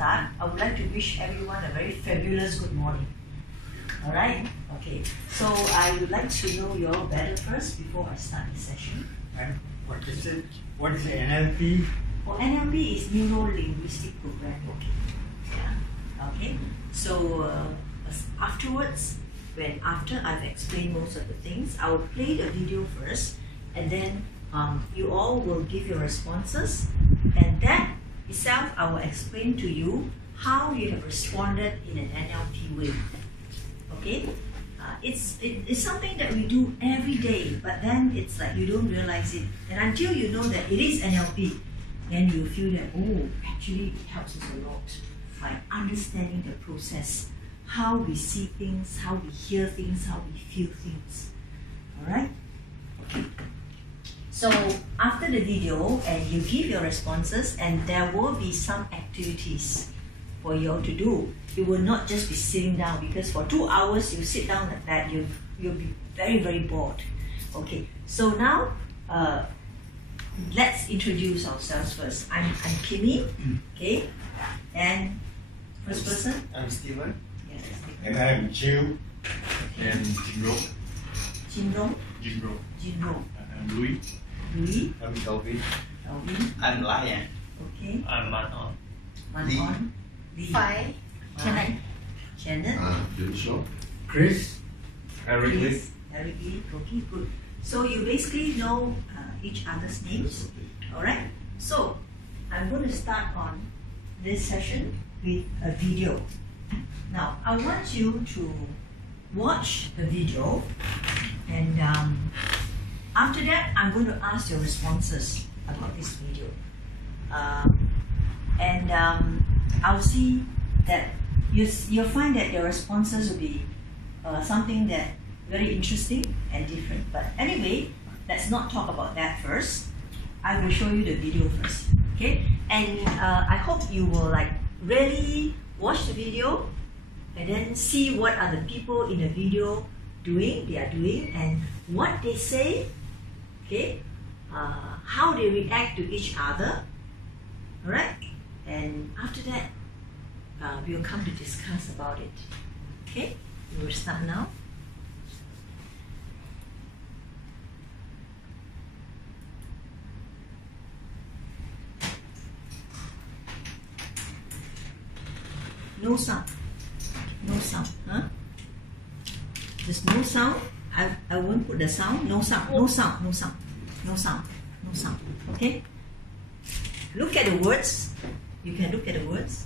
start, I would like to wish everyone a very fabulous good morning. Alright? Okay. So I would like to know you all better first before I start the session. And what is it? What is the NLP? Well, NLP is Neuro-Linguistic Programming. Yeah. Okay. So afterwards, after I've explained most of the things, I will play the video first, and then you all will give your responses, and that itself I will explain to you how you have responded in an NLP way. Okay? It's something that we do every day, but then it's like you don't realize it. And until you know that it is NLP, then you feel that, oh, actually it helps us a lot by understanding the process, how we see things, how we hear things, how we feel things. Alright? Okay. So after the video, and you give your responses, and there will be some activities for you all to do. You will not just be sitting down, because for 2 hours you sit down like that, you'll be very, very bored. Okay, so now let's introduce ourselves first. I'm Kimmy, okay, and first person? I'm Steven. Yes, And I'm Chiu. And Jinro. Jinrong. Jinro. Jinrong. I'm Louis. Louis. I'm Kelvin. Kelvin. I'm Lion. Okay. I'm Manon. Manon. Lee. Five. Janet. Janet. Chris. Eric Lee. Chris. Eric Lee. Okay, good. So you basically know each other's names. Alright? So I'm going to start on this session with a video. Now I want you to watch the video, and after that I'm going to ask your responses about this video. I'll see that you'll find that your responses will be something that very interesting and different. But anyway, let's not talk about that first. I will show you the video first, okay? And I hope you will really watch the video and then see what are the people in the video doing, and what they say, okay? How they react to each other, all right? And after that, we'll come to discuss about it. Okay? We will start now. No sound. No sound. Huh? There's no sound. I won't put the sound. No sound. No sound. No sound. No sound. No sound. Okay? Look at the words. You can look at the words.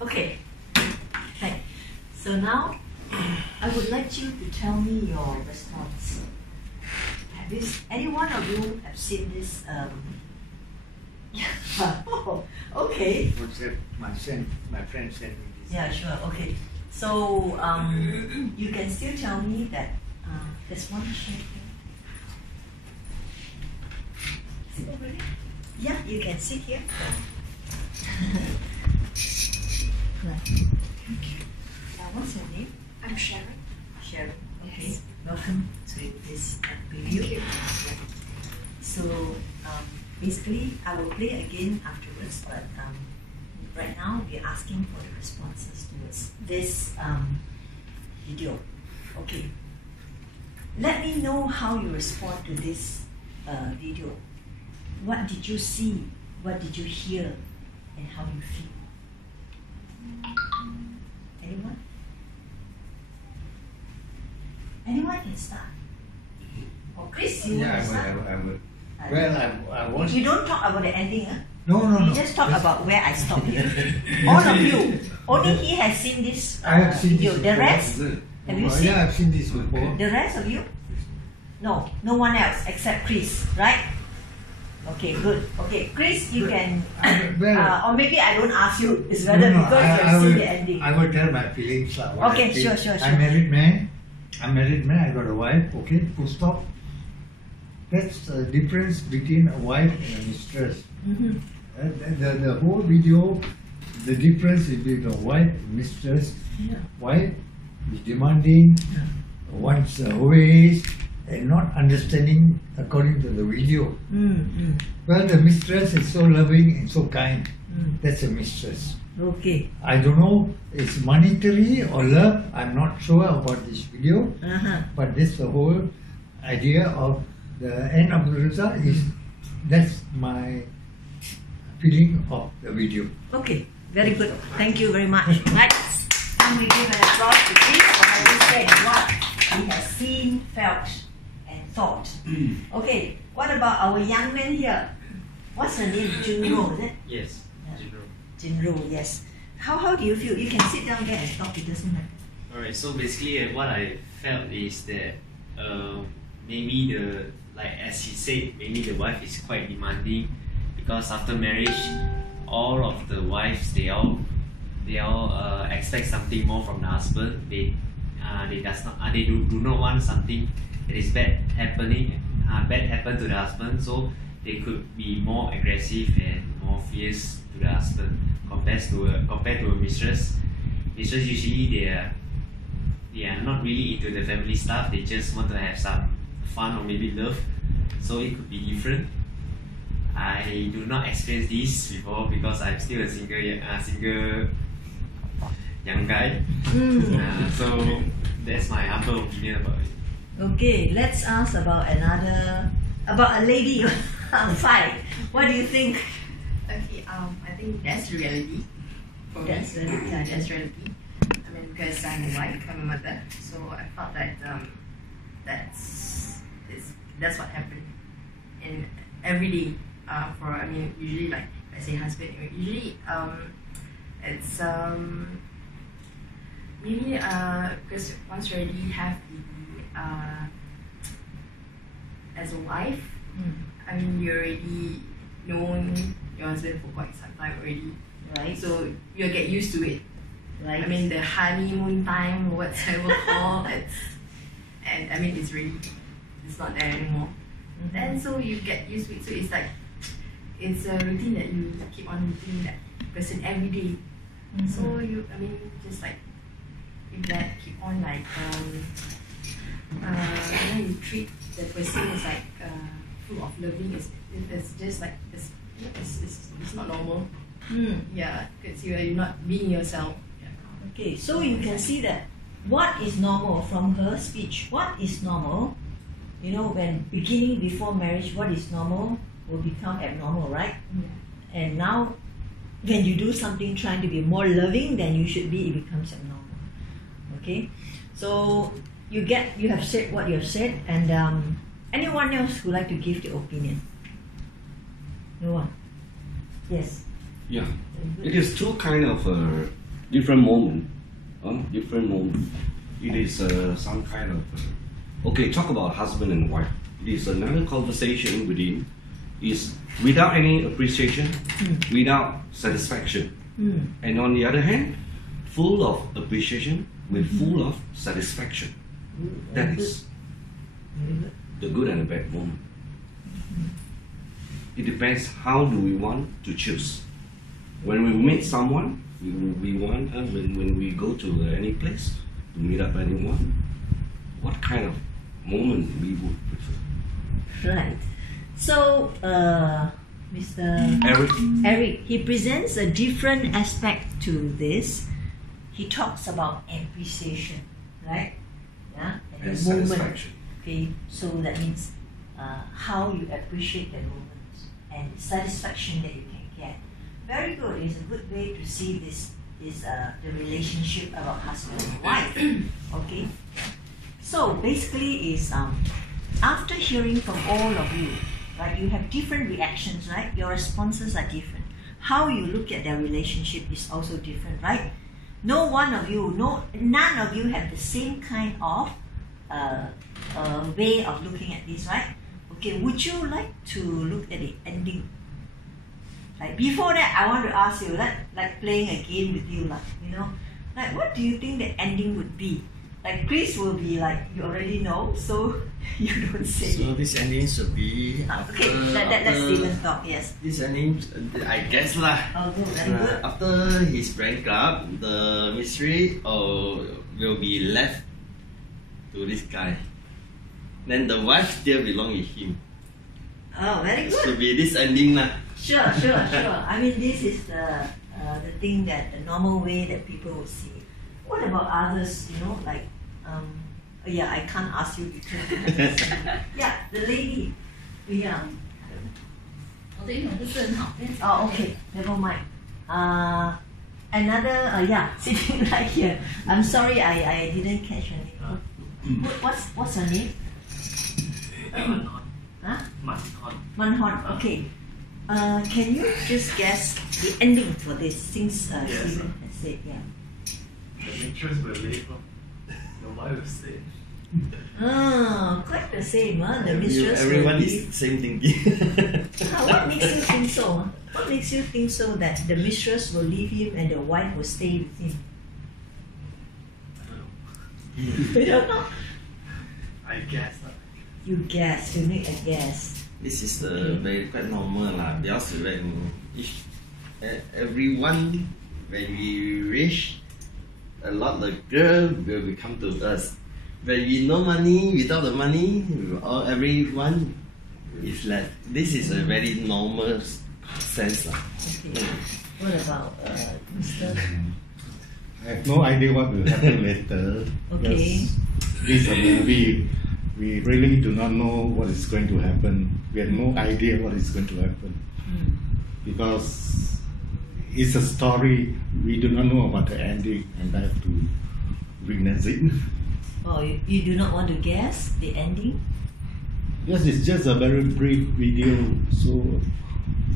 Okay. Right. So now, I would like you to tell me your response. Any one of you have seen this? Oh, okay. What's that? My friend sent me this. Yeah, sure. Okay. So you can still tell me that there's one share here. Is it over there? Yeah, you can sit here. What's your name? I'm Sharon. Sharon. Okay. Yes. Welcome to this review. Thank you. Yeah. So basically, I will play again afterwards, but right now we're asking for the responses towards this video. Okay. Let me know how you respond to this video. What did you see? What did you hear? And how you feel? Anyone? Anyone can start. Oh, Chris, you want to start? I would. Well, I want. You don't talk about the ending, huh? No. You just talk about where I stop here. All of you. Only he has seen this I have seen video. this The before. rest? Have you seen? Yeah, I've seen this before. The rest of you? No, no one else except Chris, right? Okay, good. Okay, Chris, you can. Well, or maybe I don't ask you. It's better because you have seen the ending. I will tell my feelings. What I Okay, feel. sure. I'm married man. I got a wife. Okay, full stop. That's the difference between a wife and a mistress. Mm-hmm. The whole video, the difference between a wife and mistress. Yeah. Wife is demanding, wants ways, and not understanding according to the video. Mm-hmm. Well, the mistress is so loving and so kind. Mm. That's a mistress. Okay. I don't know it's monetary or love. I'm not sure about this video. Uh-huh. But this the whole idea of the end of the result is that's my feeling of the video. Okay, very good. Thank you very much. Let's can we give an applause to Chris for having said what he has seen, felt, and thought. Okay, what about our young man here? What's her name? Junro, is it? Yes. Yeah. General. Jinro, yes. How do you feel? You can sit down there and talk, it doesn't matter. Alright, so basically what I felt is that maybe like as he said, maybe the wife is quite demanding because after marriage, all of the wives they all expect something more from the husband. They do not want something that is bad happen to the husband, so they could be more aggressive and more fierce to the husband compared to a mistress. Mistress usually they are not really into the family stuff. They just want to have some fun or maybe love. So it could be different. I do not experience this before because I'm still a single young guy. So that's my humble opinion about it. Okay, let's ask about a lady on side. What do you think? Okay, I think that's reality. For me. That's reality. Yeah, that's reality. I mean, because I'm a wife, I'm a mother, so I felt that that's what happened. And every day, usually like I say husband, usually it's maybe because once you already have the as a wife, I mean you already known your husband for quite some time already, Right. so you'll get used to it. Right. I mean the honeymoon time, whatever call, and I mean it's not there anymore. And so you get used to it. So it's like it's a routine that you keep on meeting that person every day. So just like if that keep on like you treat the person as like full of loving. It's just like it's not normal. Yeah, because you're not being yourself. Yeah. Okay, so you can see that what is normal from her speech. What is normal? You know, when beginning before marriage, what is normal will become abnormal, right? Yeah. And now, when you do something trying to be more loving than you should be, it becomes abnormal. Okay, so you have said what you have said, and anyone else who like to give their opinion? No one. Yes. Yeah, it is two kind of different moment. Different moment. It is some kind of okay. Talk about husband and wife. It is another conversation within. Is without any appreciation, without satisfaction, and on the other hand, full of appreciation with full of satisfaction. That is the good and the bad moment. It depends how do we want to choose. When we meet someone, we want when we go to any place to meet up anyone, what kind of moment we would prefer. Right. So, Mr. Eric, he presents a different aspect to this. He talks about appreciation, right? Yeah, And the moment. satisfaction. Okay, so that means how you appreciate the moment and satisfaction that you can get. Very good. It's a good way to see this is the relationship about husband and wife. Okay. So basically, is after hearing from all of you, right? You have different reactions, right? Your responses are different. How you look at their relationship is also different, right? None of you have the same kind of way of looking at this, right? Okay, would you like to look at the ending? Like before that, I want to ask you, like playing a game with you, like what do you think the ending would be? Like Chris will be like, you already know, so you don't say So it. this ending should be Okay, let's Steven talk, yes. This ending, I guess lah. Oh, good, very good. After he's bankrupt, the mystery will be left to this guy. Then the wife still belong with him. Oh, very good. Should be this ending lah. Sure. I mean, this is the thing that the normal way that people would see it. What about others? Like, yeah, I can't ask you because yeah, the lady, yeah. Oh, okay, never mind. Another, yeah, sitting right here. I'm sorry, I didn't catch your name. What's your name? Huh? Manhon. Okay. Can you just guess the ending for this? Since Steven has said, yeah. The mistress will leave. The wife will stay. Quite the same, huh? The mistress will Everyone leave. is same thinking. What makes you think so? Huh? What makes you think so that the mistress will leave him and the wife will stay with him? You don't know? I guess. You guess. You make a guess. This is very quite normal lah. Because when everyone when we reach a lot of girl will come to us. When we no money, without the money, everyone is like this is a very normal sense lah. Okay. What about Mr. I have no idea what will happen later. Okay. Because this is a movie. We really do not know what is going to happen. We have no idea what is going to happen. Because it's a story. We do not know about the ending and I have to witness it. Oh, you do not want to guess the ending? Yes, it's just a very brief video, so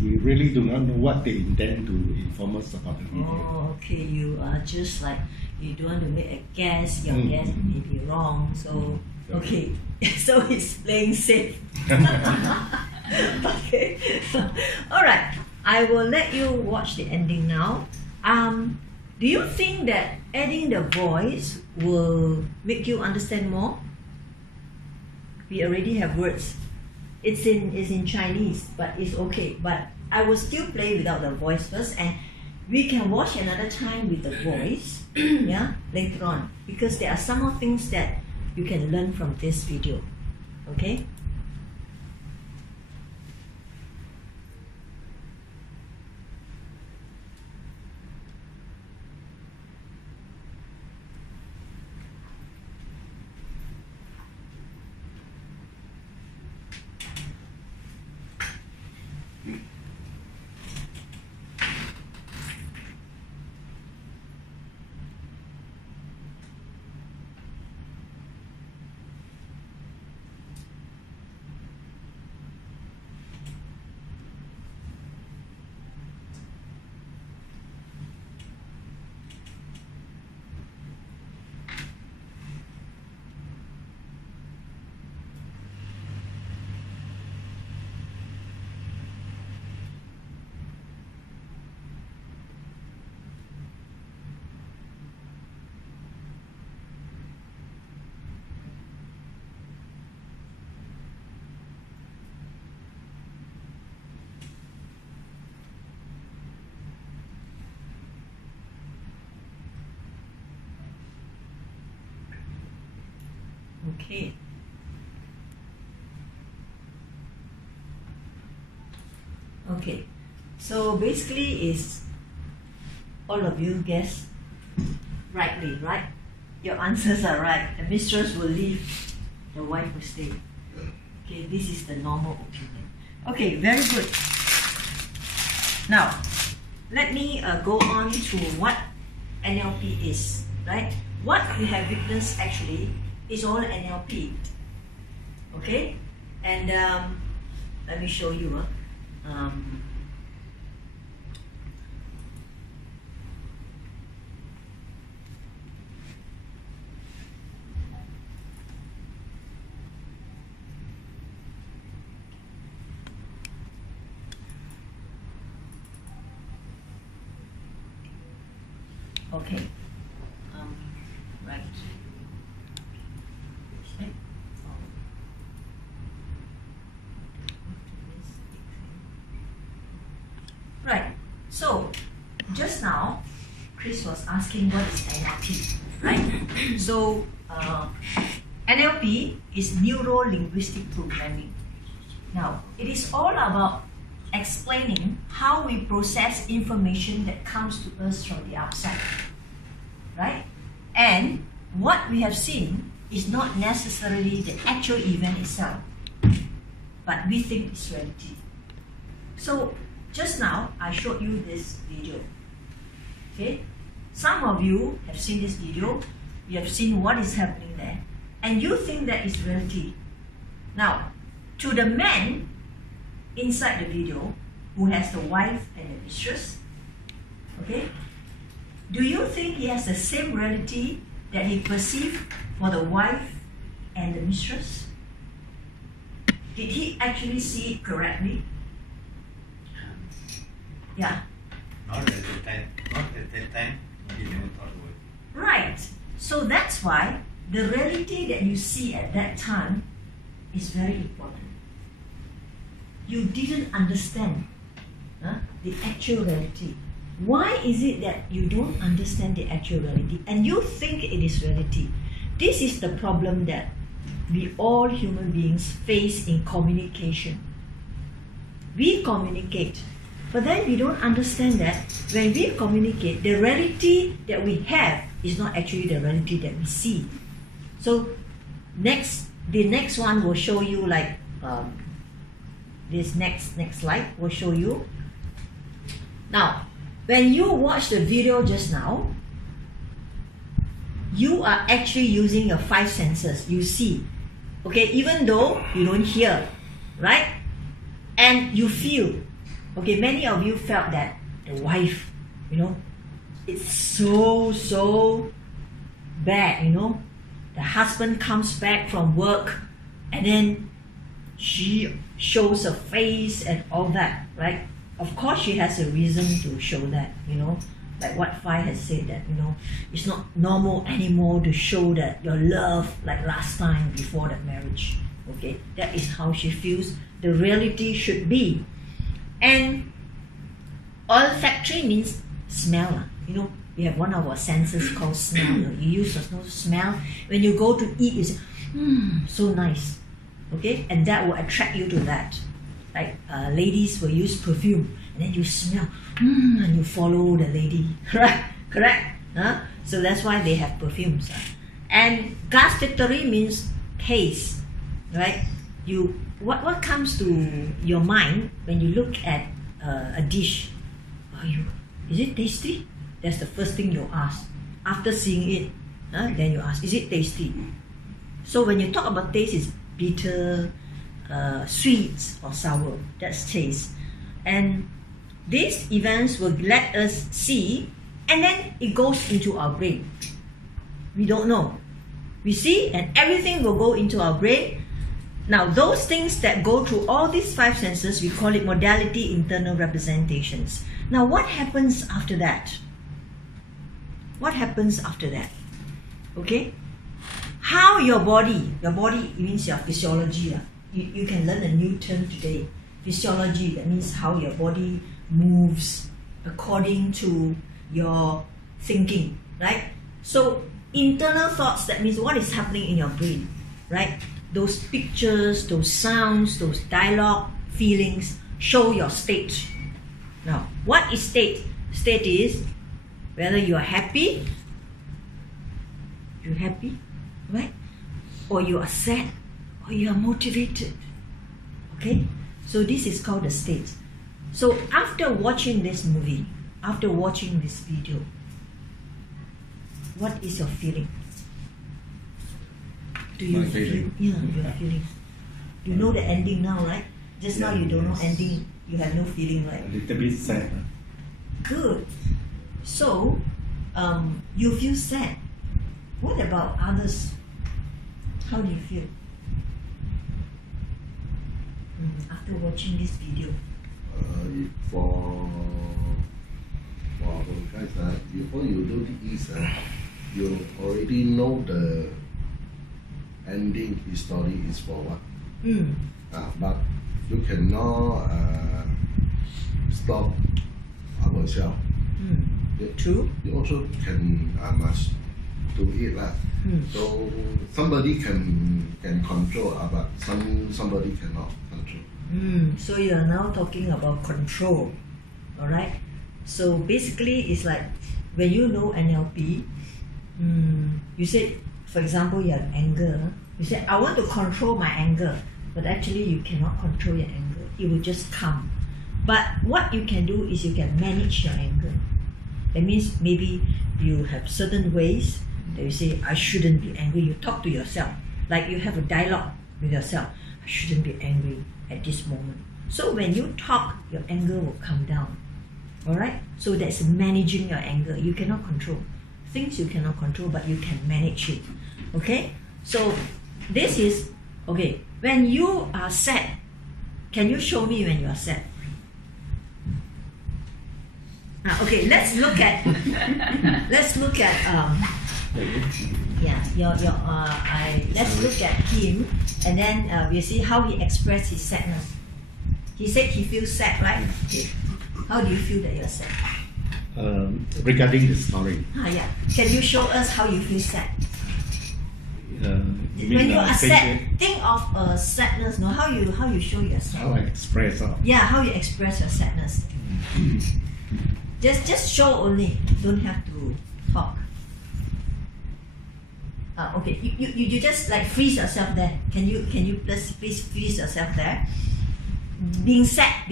we really do not know what they intend to inform us about the video. Oh, okay. You are just like, you don't want to make a guess. Your guess may be wrong. So, okay. So it's playing safe. Okay. All right. I will let you watch the ending now. Do you think that adding the voice will make you understand more? We already have words. It's in Chinese, but it's okay. But I will still play without the voice first, and we can watch another time with the voice, yeah, later on, because there are some more things that you can learn from this video. Okay? Okay. Okay. So basically is all of you guess rightly, right? Your answers are right. The mistress will leave, the wife will stay. Okay, this is the normal opinion. Okay, very good. Now, let me go on to what NLP is, right? What we have witnessed actually is all NLP. Okay, and let me show you. Okay. Right. Okay. Right. So, just now, Chris was asking what is NLP, right? So, NLP is neuro-linguistic programming. Now, it is all about explaining how we process information that comes to us from the outside, right? And what we have seen is not necessarily the actual event itself, but we think it's reality. So just now I showed you this video. Okay, some of you have seen this video, you have seen what is happening there, and you think that is reality. Now, to the man inside the video who has the wife and the mistress, okay, do you think he has the same reality that he perceived for the wife and the mistress? Did he actually see it correctly? Yeah. Not at that time. Not at that time. He never thought about it. Right. So that's why the reality that you see at that time is very important. You didn't understand the actual reality. Why is it that you don't understand the actual reality and you think it is reality? This is the problem that we all human beings face in communication. We communicate, but then we don't understand that when we communicate, the reality that we have is not actually the reality that we see. So the next one will show you like this next slide will show you. Now, when you watch the video just now, you are actually using your 5 senses. You see, okay, even though you don't hear, right? And you feel, okay, many of you felt that the wife, it's so bad, the husband comes back from work and then she shows her face and all that, right? Of course she has a reason to show that, like what Fai has said, that it's not normal anymore to show that your love like last time before the marriage. Okay, that is how she feels the reality should be. And olfactory means smell. We have one of our senses called smell. You use your nose to smell. When you go to eat, you say, so nice. Okay, and that will attract you to that. Like ladies will use perfume, and then you smell, and you follow the lady, right? Correct? So that's why they have perfumes. And gustatory means taste, right? What comes to your mind when you look at a dish? Is it tasty? That's the first thing you ask. After seeing it, then you ask, is it tasty? So when you talk about taste, it's bitter, sweet or sour. That's taste. And these events will let us see, and then it goes into our brain. We don't know. We see, and everything will go into our brain. Now, those things that go through all these 5 senses, we call it modality internal representations. Now, what happens after that? What happens after that? Okay? How your body means your physiology. You can learn a new term today. Physiology, that means how your body moves according to your thinking, right? So internal thoughts, that means what is happening in your brain. right? Those pictures, those sounds, those dialogue, feelings show your state. Now, what is state? State is whether you are happy, right? Or you are sad, or you are motivated. Okay? So this is called the state. So after watching this movie, after watching this video, what is your feeling? Do you My feel? feeling. Yeah, your feeling. You know the ending now, right? Just now Yeah, you don't know yes. ending. You have no feeling, right? A little bit sad. Good. So, you feel sad. What about others? How do you feel after watching this video? For guys, before you do this, you already know the ending story is for what. But you cannot stop ourselves. True. You also can must do it lah. So somebody can control, but somebody cannot control. So you are now talking about control, all right? So basically, it's like when you know NLP, you say, for example, you have anger. You say, I want to control my anger, but actually you cannot control your anger. It will just come. But what you can do is you can manage your anger. That means maybe you have certain ways that you say, I shouldn't be angry. You talk to yourself, like you have a dialogue with yourself. I shouldn't be angry at this moment. So when you talk, your anger will come down. Alright? So that's managing your anger. You cannot control. Things you cannot control, but you can manage it. Okay? So this is, okay, when you are sad, can you show me when you are sad? Okay, let's look at let's look at let's look at him, and then we see how he expressed his sadness. He said he feels sad, right? Okay. How do you feel that you're sad? Regarding the story. Yeah. Can you show us how you feel sad? When When you are sad, think of sadness. No, how you show your sad? How I express. Yeah, how you express your sadness. Just show only. Don't have to talk. Okay, you just like freeze yourself there. Can you please freeze yourself there? Being sad.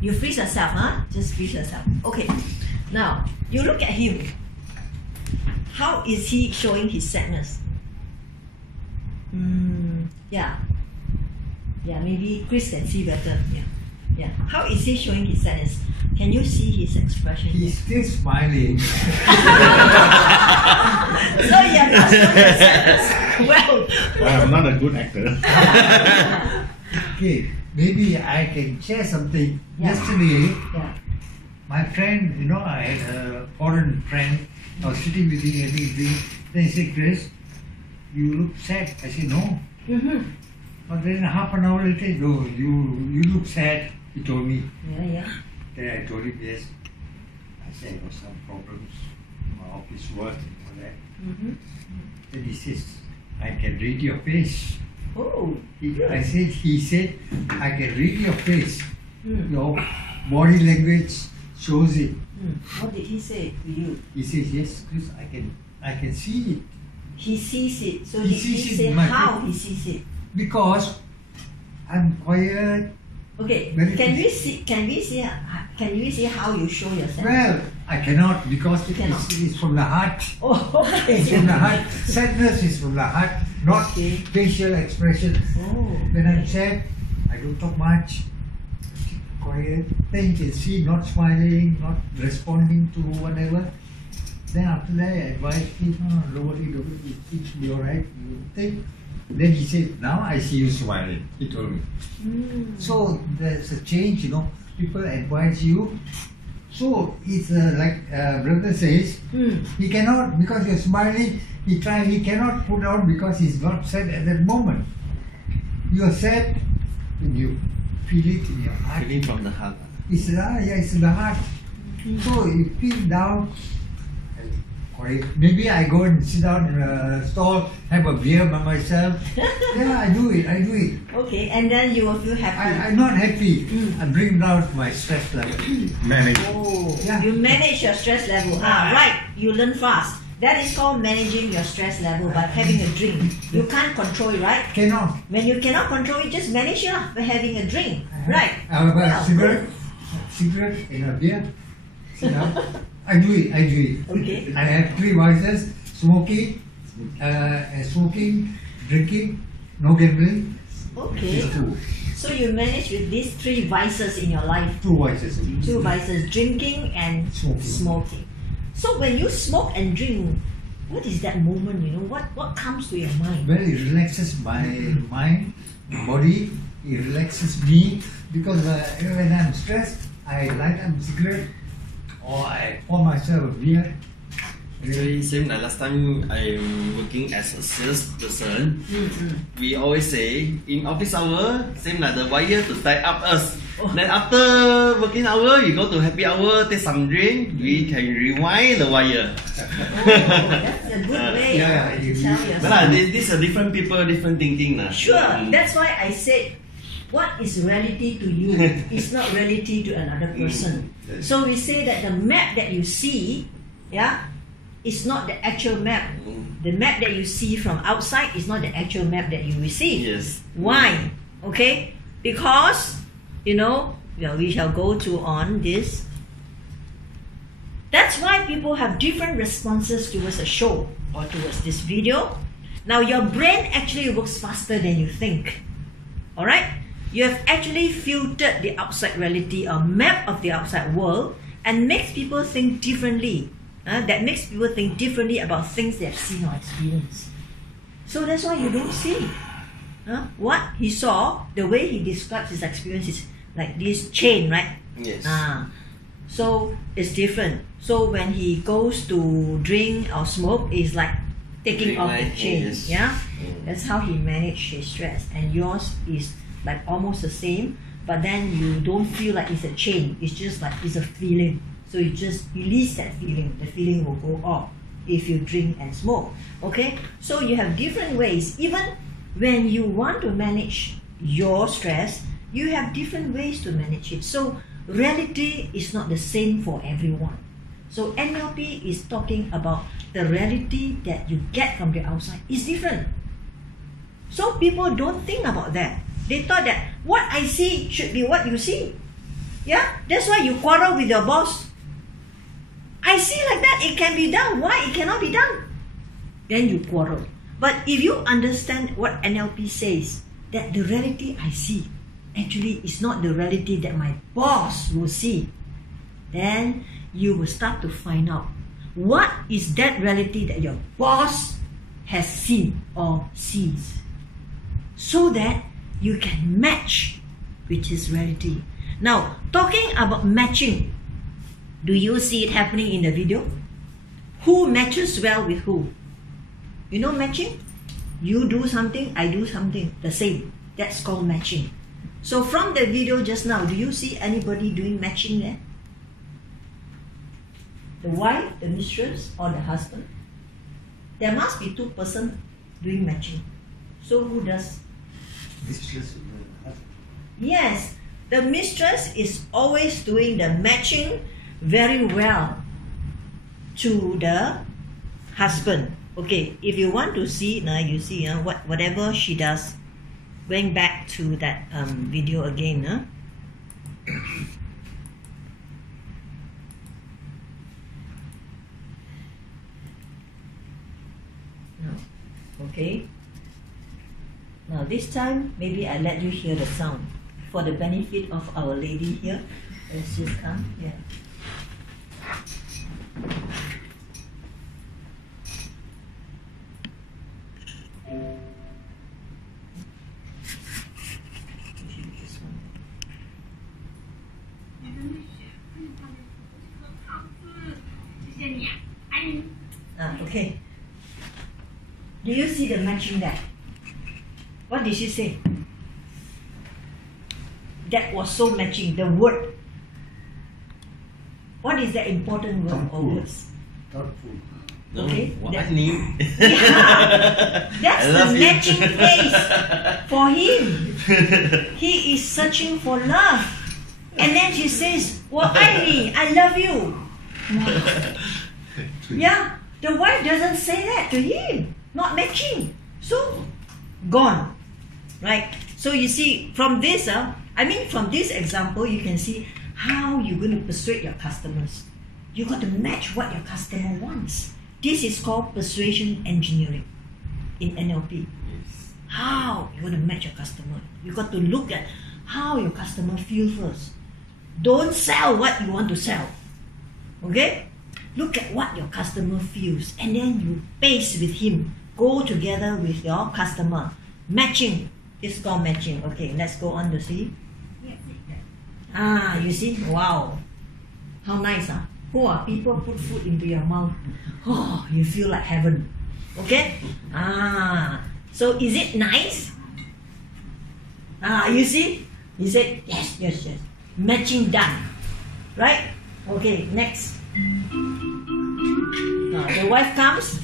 You freeze yourself, huh? Just freeze yourself. Okay. Now you look at him. How is he showing his sadness? Yeah. Maybe Chris can see better. Yeah. How is he showing his sadness? Can you see his expression? He's still smiling. So you are not showing his sadness. Well, I'm not a good actor. Okay, maybe I can share something. Yeah. Yesterday, yeah. my friend, I had a foreign friend. I was sitting with him, having a drink. Then he said, Chris, you look sad. I said, no. But then half an hour later, no, you look sad. He told me. Yeah. Then I told him, yes. I said, I got some problems. My office work and all that. Then he says, I can read your face. Oh. He said, I can read your face. Your body language shows it. What did he say to you? He says, yes, Chris, I can see it. He sees it. So He did sees he it say in my how face. he sees it? Because I'm quiet. Okay. Very Can we see how you show yourself? Well, I cannot because You cannot. it's from the heart. Oh, okay. It's from the heart. Sadness is from the heart, not Okay. facial expression. Oh. When I'm sad, I don't talk much. I keep quiet. Then you can see not smiling, not responding to whatever. Then after that, I advise him, don't worry, it should be alright. You think. Then he said, now I see you smiling. He told me. So there's a change, People advise you. So it's like brother says, he cannot, because you're smiling, he cannot put out because he's not sad at that moment. You are sad when you feel it in your heart. Feeling from the heart. It's in the heart. So you feel down, quiet. Maybe I go and sit down in a stall, have a beer by myself. Yeah, I do it. Okay, and then you will feel happy. I'm not happy. I bring down my stress level. Manage. Oh, Yeah. you manage your stress level. Right, you learn fast. That is called managing your stress level by having a drink. You can't control it, right? Cannot. When you cannot control it, just manage it by having a drink. Right. I have a Well, cigarette and a beer. Sit down. I do it. Okay. I have 3 vices: smoking, drinking, no gambling. Okay. These 2. So you manage with these 3 vices in your life. 2 vices. 2 vices, drinking and smoking. So when you smoke and drink, what is that moment, what comes to your mind? Well, it relaxes my mind, my body. It relaxes me because when I'm stressed, I light up a cigarette or I pour myself a beer. Actually, same like last time I'm working as a salesperson. We always say in office hour, same like the wire to tie up us. Then after working hour, you go to happy hour, take some drink, we can rewind the wire. That's a good way Yeah, to tell yourself. But these are different people, different thinking. Sure, that's why I said what is reality to you is not reality to another person. So we say that the map that you see, is not the actual map. The map that you see from outside is not the actual map that you receive. Yes. Why? Okay? Because, we shall go to on this. That's why people have different responses towards a show or towards this video. Now your brain actually works faster than you think. Alright? You have actually filtered the outside reality, a map of the outside world, and makes people think differently. That makes people think differently about things they have seen or experienced. So that's why you don't see. What he saw, the way he describes his experience is like this chain, right? Yes. So it's different. So when he goes to drink or smoke, it's like taking off the chain. Yes. Yeah? That's how he managed his stress. And yours is like almost the same, but then you don't feel like it's a chain. It's just like it's a feeling. So you just release that feeling. The feeling will go off if you drink and smoke. Okay? So you have different ways. Even when you want to manage your stress, you have different ways to manage it. So reality is not the same for everyone. So NLP is talking about the reality that you get from the outside is different. So people don't think about that. They thought that what I see should be what you see. Yeah? That's why you quarrel with your boss. I see like that, it can be done. Why it cannot be done? Then you quarrel. But if you understand what NLP says, that the reality I see actually is not the reality that my boss will see, then you will start to find out what is that reality that your boss has seen or sees, so that you can match with his reality. Now, talking about matching, do you see it happening in the video? Who matches well with who? You know matching? You do something, I do something, the same. That's called matching. So from the video just now, do you see anybody doing matching there? The wife, the mistress, or the husband? There must be 2 persons doing matching. So who does? Yes, the mistress is always doing the matching very well to the husband. Okay, if you want to see, now you see whatever she does. Going back to that video again. Okay. Now this time, maybe I let you hear the sound for the benefit of our lady here. Let's just come. Yeah. Okay. Do you see the matching there? What did she say? That was so matching. The word. What is the important word or words? Thoughtful. No, Okay, what that- I need. That's I love the you. matching place for him. He is searching for love. And then she says, well, I love you. Yeah, the wife doesn't say that to him. Not matching. So, gone. Right? So you see, from this, from this example, you can see how you're going to persuade your customers. You got to match what your customer wants. This is called persuasion engineering in NLP. Yes. How you going to match your customer? You got to look at how your customer feels first. Don't sell what you want to sell. Okay? Look at what your customer feels, and then you pace with him. Go together with your customer. Matching. It's called matching. Okay, let's go on to see. You see? Wow. How nice, huh? Who are people put food into your mouth? Oh, you feel like heaven. Okay? So is it nice? You see? You said, yes. Matching done. Right? Okay, next. Now, the wife comes.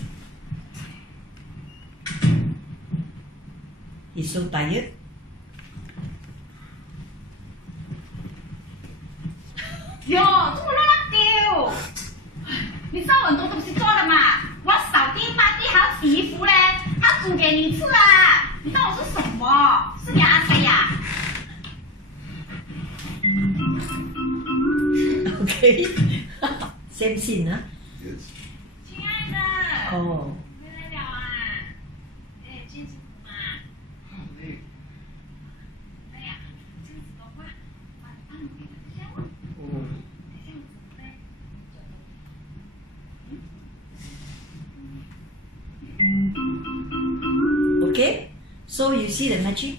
He's so tired.哟，这么乱丢！你知道我很多东西做的嘛？我要扫地、抹地，还要洗衣服嘞，还要煮给你吃啊！你当我是什么？是你阿飞呀Okay. Same scene, huh? Yes. 亲爱的，Oh. 回来了啊！哎，今天辛苦吗？哎呀，这样子的话，我帮你给他下午。这样子嘞。 Okay, so you see the matching?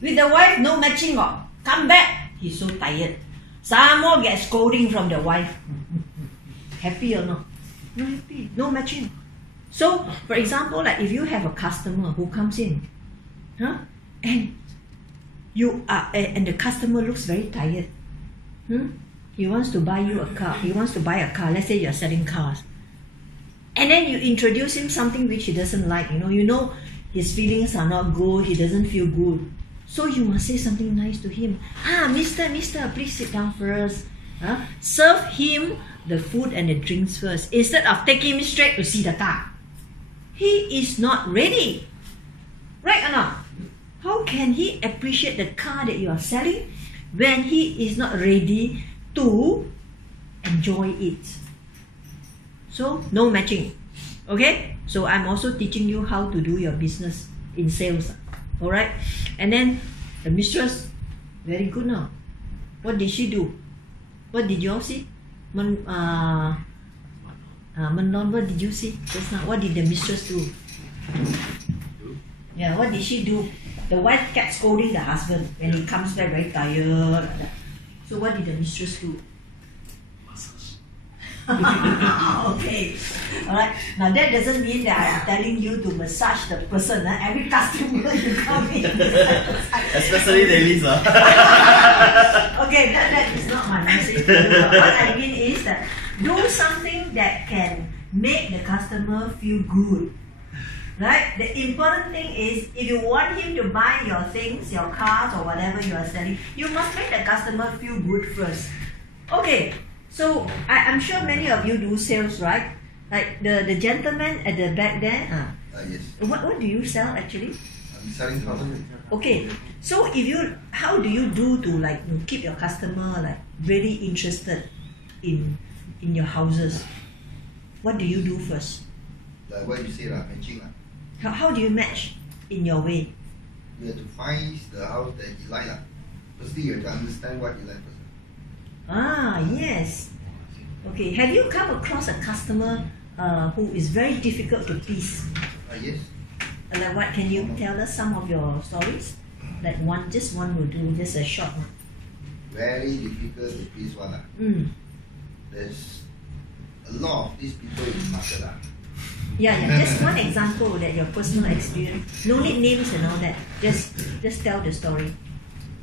With the wife, no matching. Come back, he's so tired. Some more get scolding from the wife. Happy or not? No happy, no matching. So, for example, like if you have a customer who comes in, and you are, and the customer looks very tired. He wants to buy you a car. He wants to buy a car. Let's say you're selling cars. And then you introduce him something which he doesn't like, you know his feelings are not good, he doesn't feel good. So you must say something nice to him. Mister, please sit down first. Serve him the food and the drinks first, instead of taking him straight to see the car. He is not ready. Right or not? How can he appreciate the car that you are selling when he is not ready to enjoy it? So, no matching. Okay? So, I'm also teaching you how to do your business in sales. Alright? And then, the mistress, very good now. What did she do? What did you all see? Manon, what did you see just now? What did the mistress do? Yeah, what did she do? The wife kept scolding the husband when he comes back very tired. Like that. So, what did the mistress do? Okay, alright. Now that doesn't mean that I am telling you to massage the person. Every customer you come in, Especially ladies. Okay, that is not my message to you. What I mean is that do something that can make the customer feel good. Right? The important thing is if you want him to buy your things, your cars or whatever you are selling, you must make the customer feel good first. Okay. So I'm sure many of you do sales, right? Like the gentleman at the back there. Yes. What do you sell actually? I'm selling houses. Okay. So how do you do to like keep your customer like really interested in your houses? What do you do first? Like what you say, matching. How do you match in your way? You have to find the house that you like. Firstly, you have to understand what you like first. Yes. Okay. Have you come across a customer who is very difficult to please? Yes. Like what? Can you tell us some of your stories? Like just one will do, just a short one. Very difficult to please one. There's a lot of these people in the market. Yeah. Just one example that your personal experience. No need names and all that. Just tell the story.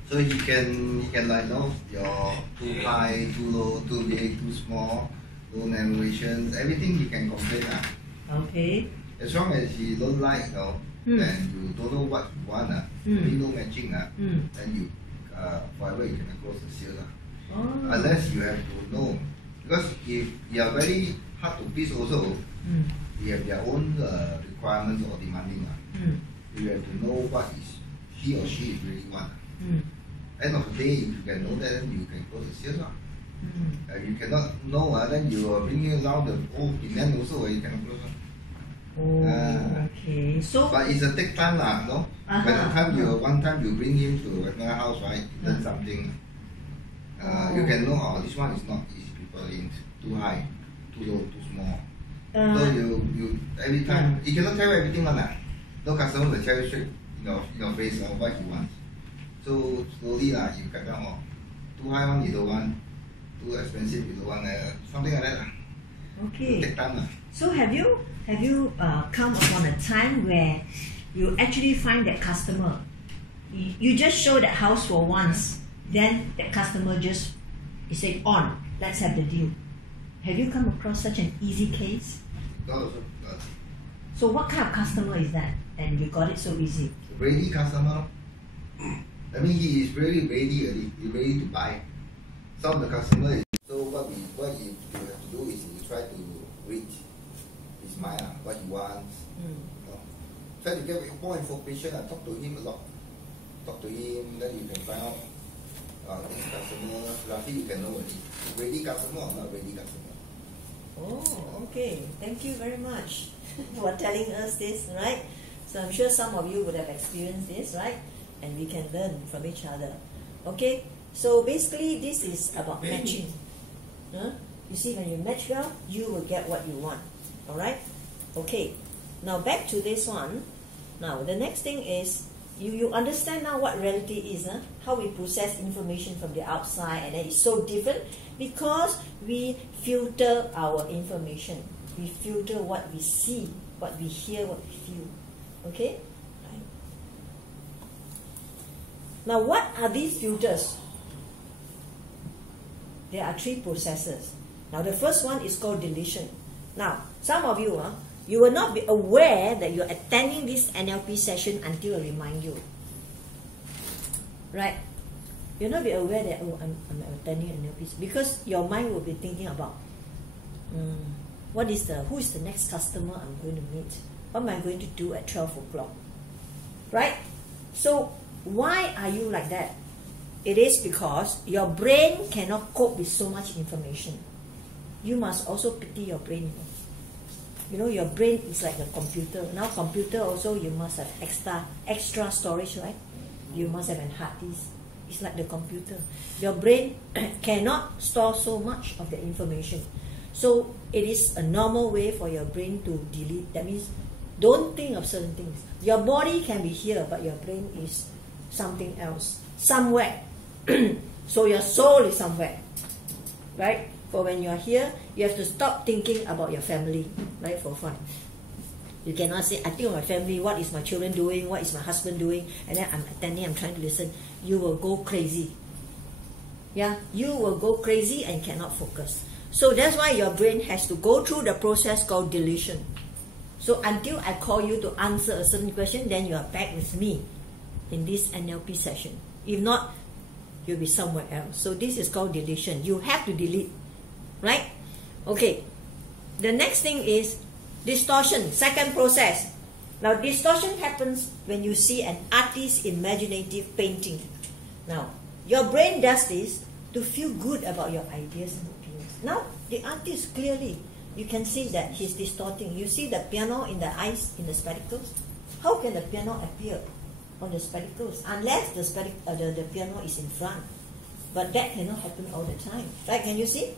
So he can like you're too high, too low, too big, too small. no narrations, everything he can complain. Okay. As long as he don't like, then you don't know what you want, maybe no matching, then you forever you can close the sale. Oh. Unless you have to know. Because if you are very hard to please also, they have their own requirements or demanding. You have to know what is he or she really want. End of the day, if you can know that, then you can close the sales. You cannot know, then you are bringing around the old demand also, you cannot close. Okay. So. But it's a take time, no? By the time one time you bring him to another house, right? You learn something. You can know, this one is not easy people in too high, too low, too small. So you every time you cannot tell everything one. No customer will tell you straight in your face what he wants. So slowly you cut down. Too high one you don't want, too expensive you don't want, something like that. Okay. Take time. So have you come upon a time where you actually find that customer? You just show that house for once, then that customer just you say on, let's have the deal. Have you come across such an easy case? No. So what kind of customer is that? And you got it so easy? Ready customer. I mean, he is really ready. He's ready to buy. Some of the customer is. So what you have to do is you try to read his mind, what he wants. Try to get more information. Talk to him a lot. Talk to him, then you can find out this customer. Roughly you can know ready customer or not ready customer. Oh, okay. Thank you very much for telling us this, right? So I'm sure some of you would have experienced this, right? And we can learn from each other. Okay? So basically this is about matching. You see, when you match well, you will get what you want. Alright? Okay. Now back to this one. Now the next thing is you understand now what reality is, how we process information from the outside, and then it's so different because we filter our information. We filter what we see, what we hear, what we feel. Okay? Right. Now what are these filters? There are three processes. Now the first one is called deletion. Now some of you you will not be aware that you're attending this NLP session until I remind you. Right? You'll not be aware that, I'm attending NLP because your mind will be thinking about who is the next customer I'm going to meet? What am I going to do at 12 o'clock? Right? So why are you like that? It is because your brain cannot cope with so much information. You must also pity your brain. Your brain is like a computer. Now computer also you must have extra storage, right? You must have a hard disk. It's like the computer. Your brain cannot store so much of the information. So it is a normal way for your brain to delete. That means don't think of certain things. Your body can be here, but your brain is something else, somewhere. So your soul is somewhere, right? For when you are here, you have to stop thinking about your family, right? For fun. You cannot say, I think of my family, what is my children doing, what is my husband doing, and then I'm attending, I'm trying to listen. You will go crazy. Yeah, you will go crazy and cannot focus. So that's why your brain has to go through the process called deletion. So until I call you to answer a certain question, then you are back with me in this NLP session. If not, you'll be somewhere else. So this is called deletion. You have to delete, right? Okay. The next thing is distortion, second process. Now distortion happens when you see an artist's imaginative painting. Now, your brain does this to feel good about your ideas and opinions. Now, the artist clearly, you can see that he's distorting. You see the piano in the eyes, in the spectacles? How can the piano appear on the spectacles? Unless the piano is in front. But that cannot happen all the time. Right, can you see?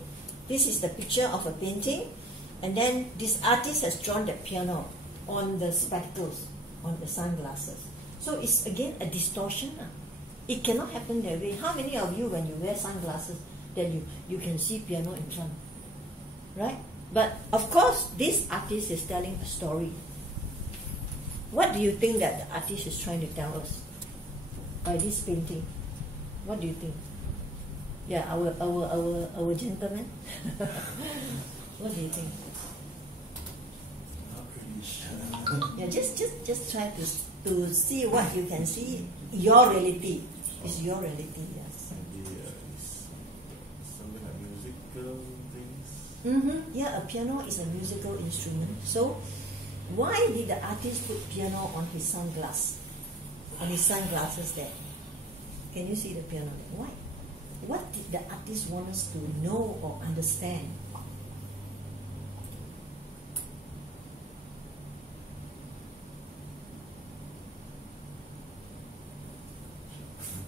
This is the picture of a painting. And then this artist has drawn the piano on the spectacles, on the sunglasses. So it's again a distortion. It cannot happen that way. How many of you, when you wear sunglasses, then you can see piano in front? Right? But of course, this artist is telling a story. What do you think that the artist is trying to tell us by this painting? What do you think? Yeah, our gentleman. What do you think? Yeah, just try to see what you can see. Your reality is your reality. Yes. Maybe something like musical things. Yeah, a piano is a musical instrument. So, why did the artist put piano on his sunglasses there? Can you see the piano there? Why? What did the artist want us to know or understand?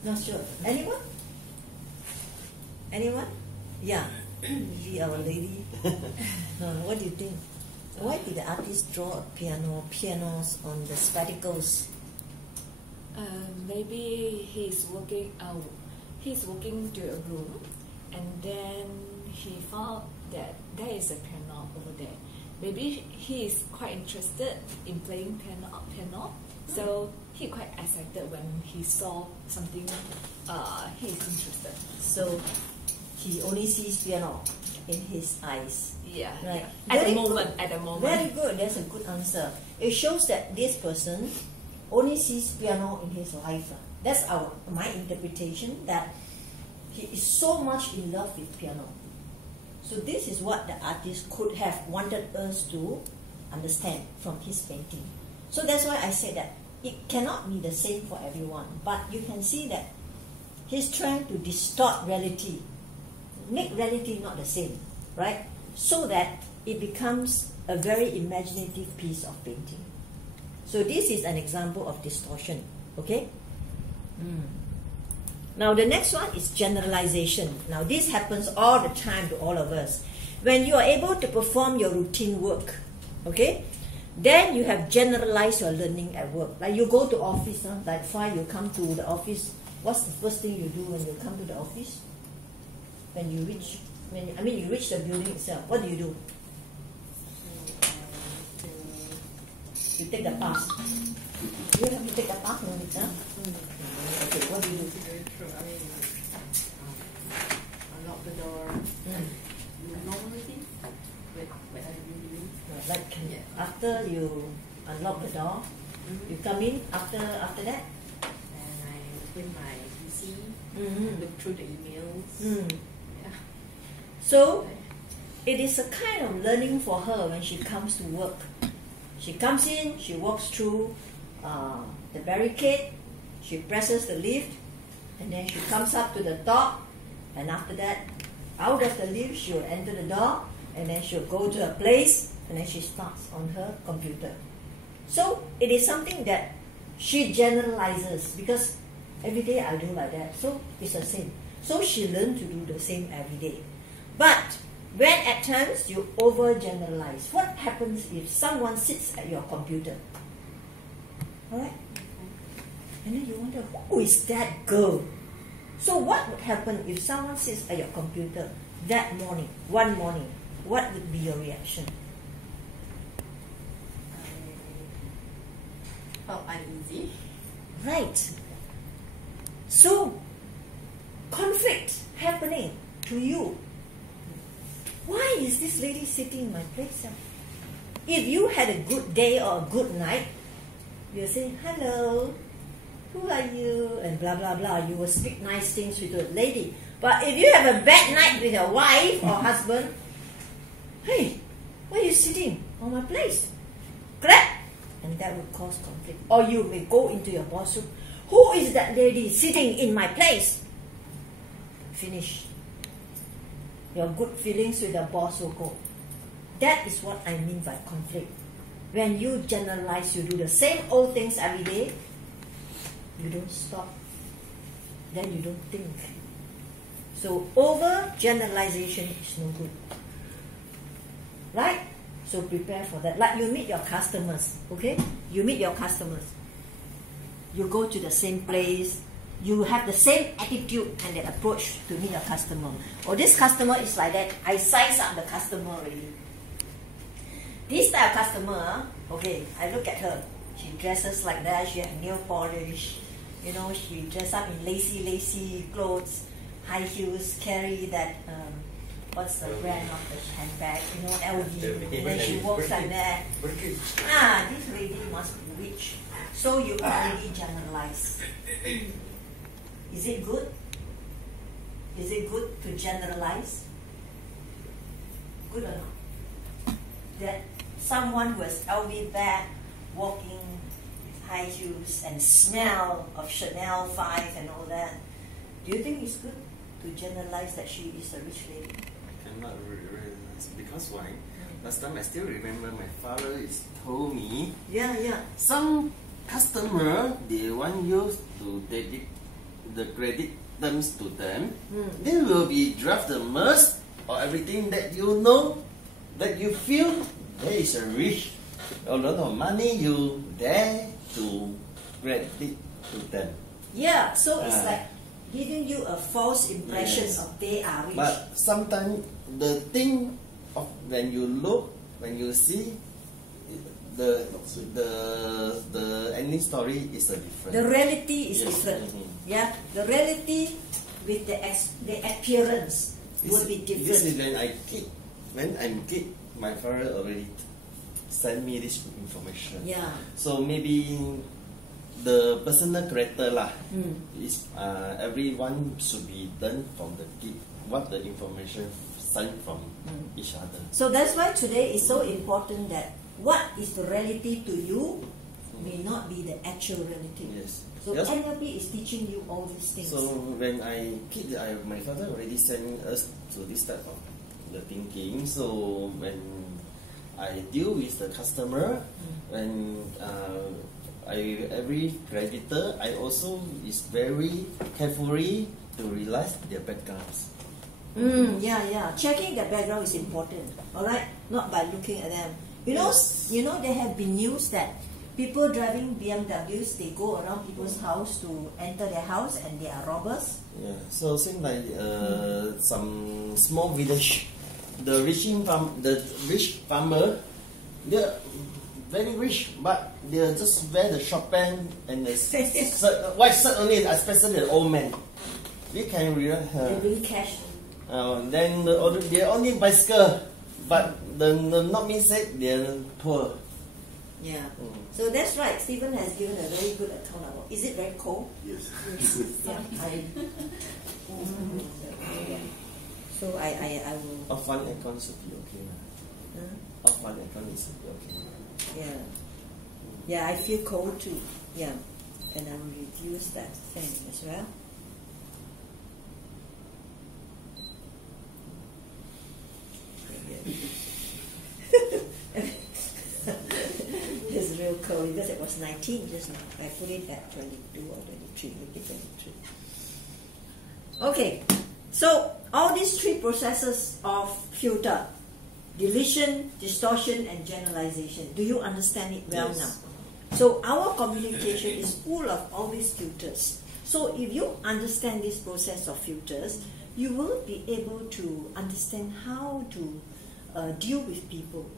Not sure. Anyone? Anyone? Yeah. Maybe our lady. What do you think? Why did the artist draw pianos on the spectacles? Maybe he's walking to a room, and then he found that there is a piano over there. Maybe he is quite interested in playing piano. So he quite excited when he saw something he is interested. So he only sees piano in his eyes. Yeah. Right. At the Very moment. good. That's a good answer. It shows that this person only sees piano in his life. That's my interpretation, that he is so much in love with piano. So this is what the artist could have wanted us to understand from his painting. So that's why I said that it cannot be the same for everyone. But you can see that he's trying to distort reality, make reality not the same, right? So that it becomes a very imaginative piece of painting. So this is an example of distortion, okay? Now the next one is generalization. Now this happens all the time to all of us. When you are able to perform your routine work, okay, then you have generalized your learning at work. Like you go to office, like 5 you come to the office. What's the first thing you do when you come to the office? When you reach the building itself, what do? You take the bus. You have to take the bus, no? Okay, what do? Unlock the door. Normal things. What are you doing? Like after you unlock the door, you come in. After that, And I open my PC, look through the emails. Yeah. So it is a kind of learning for her when she comes to work. She comes in, she walks through the barricade, she presses the lift, and then she comes up to the top, and after that, out of the lift, she will enter the door, and then she'll go to a place, and then she starts on her computer. So it is something that she generalizes, because every day I do like that, so it's the same. So she learned to do the same every day. But when at times you overgeneralize, what happens if someone sits at your computer? Alright? And then you wonder, who is that girl? So what would happen if someone sits at your computer that morning, one morning? What would be your reaction? I felt uneasy. Right. So, conflict happening to you. Why is this lady sitting in my place? If you had a good day or a good night, you'll say, hello, who are you? And blah, blah, blah. You will speak nice things with the lady. But if you have a bad night with your wife or husband, hey, why are you sitting on my place? Correct? And that would cause conflict. Or you may go into your boss room. Who is that lady sitting in my place? Finish. Your good feelings with the boss will go. That is what I mean by conflict. When you generalize, you do the same old things every day, you don't stop, then you don't think. So over generalization is no good. Right? So prepare for that. Like you meet your customers, okay? You meet your customers. You go to the same place, you have the same attitude and the approach to meet your customer. Or this customer is like that, I size up the customer already. This type of customer, okay, I look at her. She dresses like that, she has nail polish, you know, she dresses up in lacy clothes, high heels, carry that what's the brand of the handbag, you know, LV, and then she walks like that. This lady must be rich. So you already generalize. Is it good? Is it good to generalize? Good or not? That someone who has LV bag, walking with high heels and smell of Chanel 5 and all that, do you think it's good to generalize that she is a rich lady? I cannot realize because why? Last time I still remember my father told me. Yeah. Some customer they want you to dedicate the credit terms to them. They will be draft the most or everything that you know, that you feel there is a rich, a lot of money you dare to credit to them. Yeah, so it's like giving you a false impression of they are rich. But sometimes the thing of when you look, when you see the ending story is a different. The reality is Yes. different. Yeah, the reality with the appearance will be different. This is when I'm kid, my father already sent me this information. Yeah. So maybe the personal character lah is everyone should be done from the kid. What the information sent from each other. So that's why today is so important that what is the reality to you may not be the actual reality. Yes. So Yes. NLP is teaching you all these things. So when I kid, my father already sent us to this type of the thinking. So when I deal with the customer, when every creditor, I also is very carefully to realize their backgrounds. Yeah. Checking the background is important. All right, not by looking at them. You know, there have been news that people driving BMWs, they go around people's house to enter their house and they are robbers. Yeah. So seems like some small village, the rich farmer, they're very rich, but they just wear the short pant and the white shirt only, especially the old man. We can realize. They bring cash. Then they only bicycle, but the not mean said they're poor. Yeah. So that's right. Stephen has given a very good account of. Is it very cold? Yes. Yeah. So I will. Off one aircon should be okay. Off one aircon is okay. Yeah. Yeah, I feel cold too. Yeah. And I will reduce that fan as well. It's real cold because it was 19 just now. I put it at 22 or 23. Make it 23. Okay. So all these three processes of filter: deletion, distortion, and generalization. Do you understand it well now? So our communication is full of all these filters. So if you understand this process of filters, you will be able to understand how to deal with people,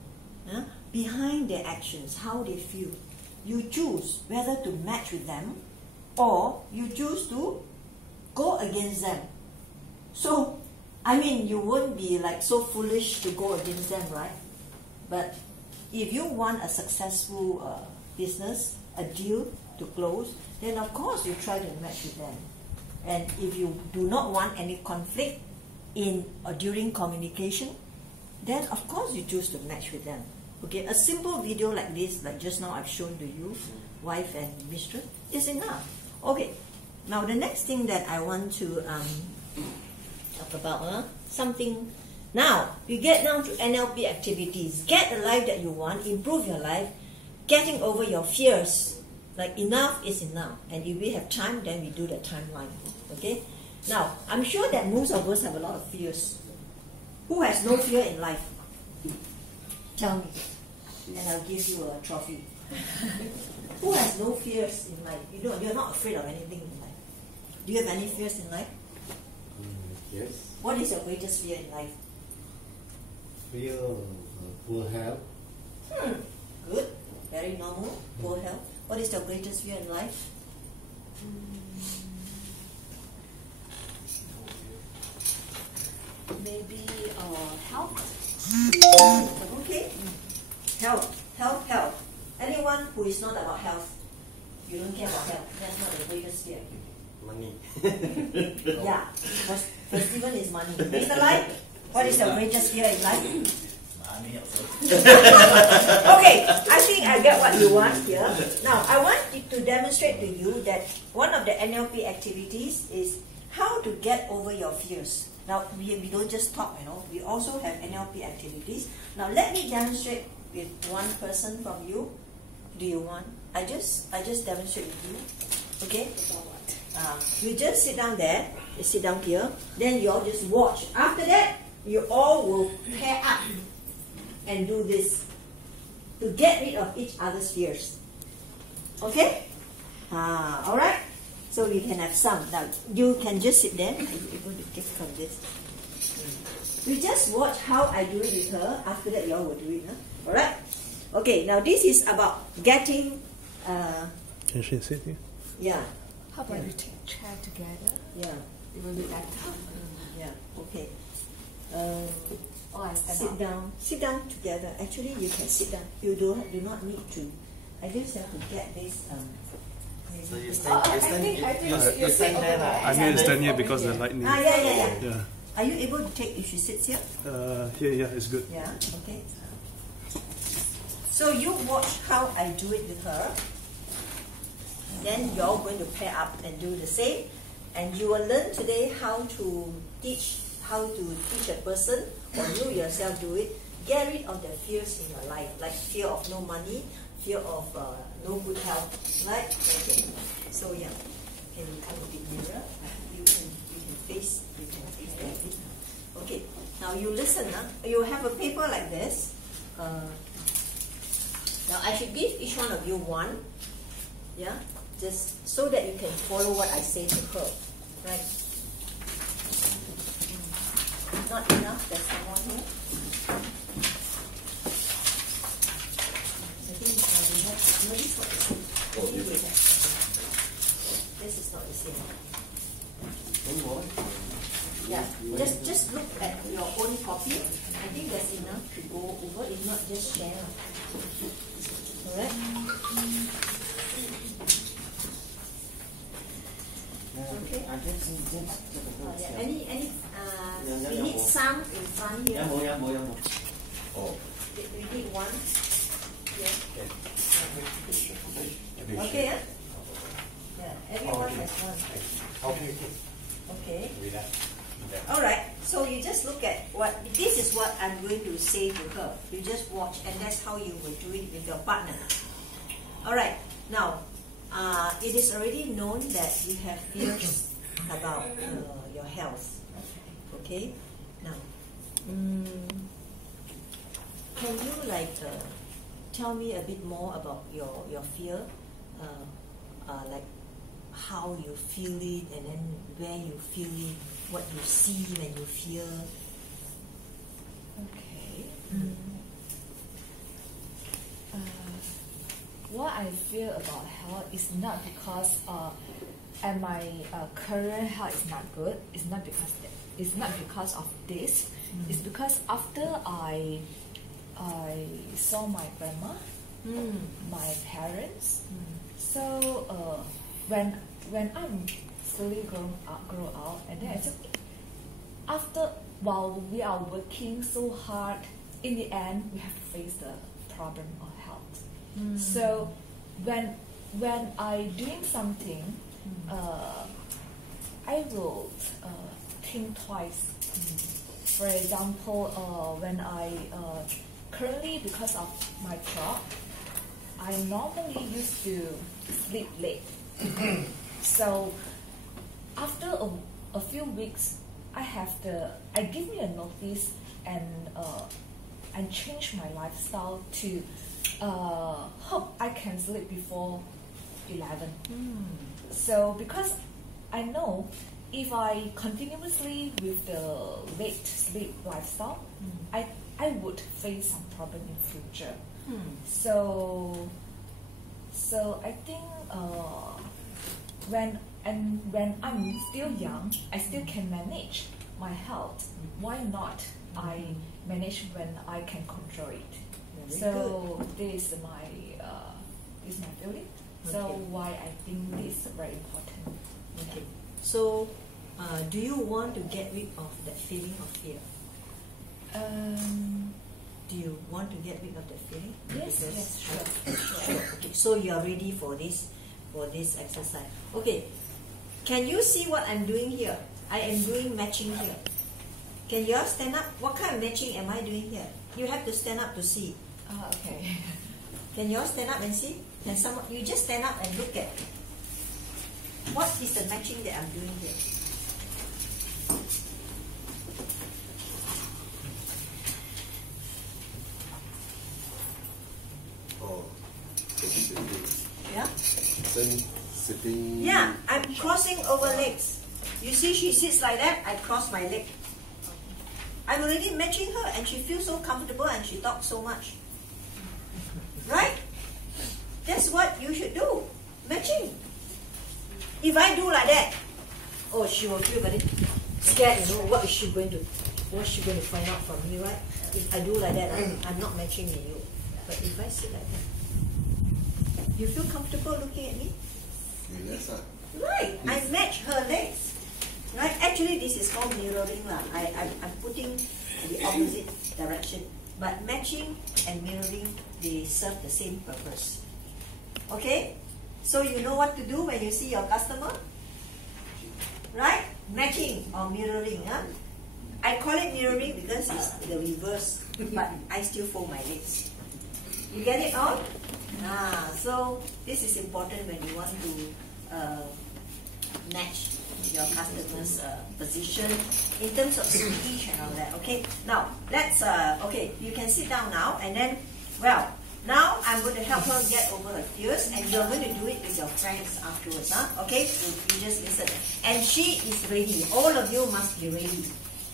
behind their actions, how they feel. You choose whether to match with them or you choose to go against them. So, I mean, you won't be like so foolish to go against them, right? But if you want a successful business, a deal to close, then of course you try to match with them. And if you do not want any conflict in or during communication, then of course you choose to match with them. Okay, a simple video like this, like just now I've shown to you, wife and mistress, is enough. Okay, now the next thing that I want to talk about, something. Now, we get down to NLP activities. Get the life that you want, improve your life, getting over your fears. Like enough is enough. And if we have time, then we do the timeline. Okay? Now, I'm sure that most of us have a lot of fears. Who has no fear in life? Tell me. And I'll give you a trophy. Who has no fears in life? You're not afraid of anything in life. Do you have any fears in life? Yes. What is your greatest fear in life? Fear of poor health. Good. Very normal. Poor health. What is your greatest fear in life? maybe health. Okay. Health. Anyone who is not about health, you don't care about health. That's not the greatest fear. Money. Yeah. For Stephen is money. Mr. Lai, what is your greatest fear in life? Money also. Okay, I think I get what you want here. Now, I want to demonstrate to you that one of the NLP activities is how to get over your fears. Now, we don't just talk, we also have NLP activities. Now, let me demonstrate with one person from you. Do you want? I just demonstrate with you. Okay? You just sit down there, you sit down here, then you all just watch. After that, you all will pair up and do this to get rid of each other's fears. Okay? Alright? So we can have some. Now, you can just sit there. Are you able to take from this? We just watch how I do it with her. After that, you all will do it. Huh? Alright? Okay, now this is about getting... Can she sit here? Yeah. How about we take chair together? Yeah. It will be better. Yeah, okay. Or I stand Sit up. down. Sit down together. Actually, you can sit down. You do not need to. I just have to get this. So you Oh, stand, I think you stand there lah. I mean, stand here because the lightning. Yeah. Yeah. Are you able to take if she sits here? Here, yeah, it's good. Yeah, okay. So you watch how I do it with her. Then you're going to pair up and do the same. And you will learn today how to teach a person, or you yourself do it. Get rid of the fears in your life, like fear of no money, fear of no good health, right? Okay. So yeah, can you come a bit nearer? You can face like this. Okay. Now you listen. You have a paper like this. Now I should give each one of you one. Yeah, just so that you can follow what I say to her, right? Not enough. There's some more here. I think we have. No, this one is the same. This is not the same. One more. Yeah, just look at your own copy. I think there's enough to go over. If not, just share. Alright. Okay. Yeah. Any we need some in front here. Oh. We need one. Yeah. Okay. Yeah. Everyone has one. Okay. Alright. So you just look at what this is what I'm going to say to her. You just watch, and that's how you will do it with your partner. Alright. Now. It is already known that you have fears about your health. Okay. Now, can you tell me a bit more about your fear, like how you feel it, and then where you feel it, what you see when you fear. Okay. What I feel about health is not because and my current health is not good. It's not because of this. It's because after I saw my grandma, my parents. So when I'm slowly grow out, and then I said, while we are working so hard, in the end we have to face the problem of health. So when I doing something, I will think twice. For example, when I currently, because of my job, I normally used to sleep late. So after a few weeks, I give me a notice and change my lifestyle to hope I can sleep before 11. So because I know if I continuously with the late sleep lifestyle, I would face some problem in future. So I think when I'm still young, I still can manage. my health, why not I manage when I can control it? Very So this is my feeling. So Okay. why I think this is very important. Okay. So, do you want to get rid of that feeling of fear? Do you want to get rid of that feeling? Yes, Because- yes, sure. Sure. Okay. So you are ready for this exercise. Okay. Can you see what I'm doing here? I am doing matching here. Can you all stand up? What kind of matching am I doing here? You have to stand up to see. Okay. Can you all stand up and see? Can someone? You just stand up and look at what is the matching that I'm doing here. Oh, Yeah. sitting. Yeah, I'm crossing over legs. You see, she sits like that, I cross my leg. I'm already matching her and she feels so comfortable and she talks so much. Right? That's what you should do. Matching. If I do like that, oh, she will feel very scared, you know, what is she going to find out from me, right? If I do like that, I'm not matching with you. But if I sit like that, you feel comfortable looking at me? Yes, sir. Right, I match her legs. Right, actually this is called mirroring lah. I'm putting the opposite direction. But matching and mirroring, they serve the same purpose. Okay? So you know what to do when you see your customer? Right? Matching or mirroring. Huh? I call it mirroring because it's the reverse. But I still fold my legs. You get it all? So this is important when you want to match your customer's position in terms of speech and all that. Okay, now let's okay, you can sit down now, and then, well, now I'm going to help her get over her fears, and you're going to do it with your friends afterwards. Okay, so you just listen, and she is ready. All of you must be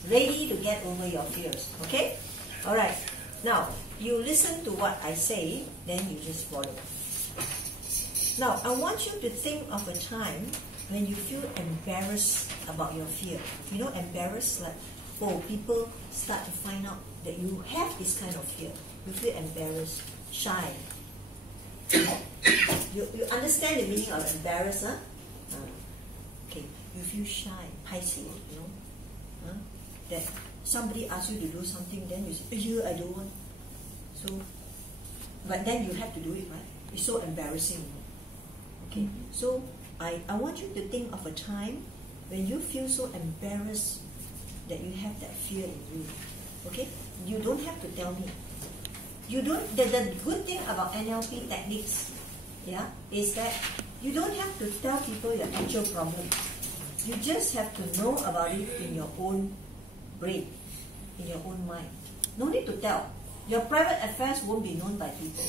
ready to get over your fears. Okay, all right. Now you listen to what I say, then you just follow. Now I want you to think of a time when you feel embarrassed about your fear. You know, embarrassed, like, oh, people start to find out that you have this kind of fear. You feel embarrassed, shy. You understand the meaning of embarrassed, huh? Okay, you feel shy, paiseh, you know, that somebody asks you to do something, then you say, I don't want. So, but then you have to do it, right? It's so embarrassing. Okay, so I want you to think of a time when you feel so embarrassed that you have that fear in you. Okay? You don't have to tell me. You don't. The good thing about NLP techniques, yeah, is that you don't have to tell people your actual problem. You just have to know about it in your own brain, in your own mind. No need to tell. Your private affairs won't be known by people.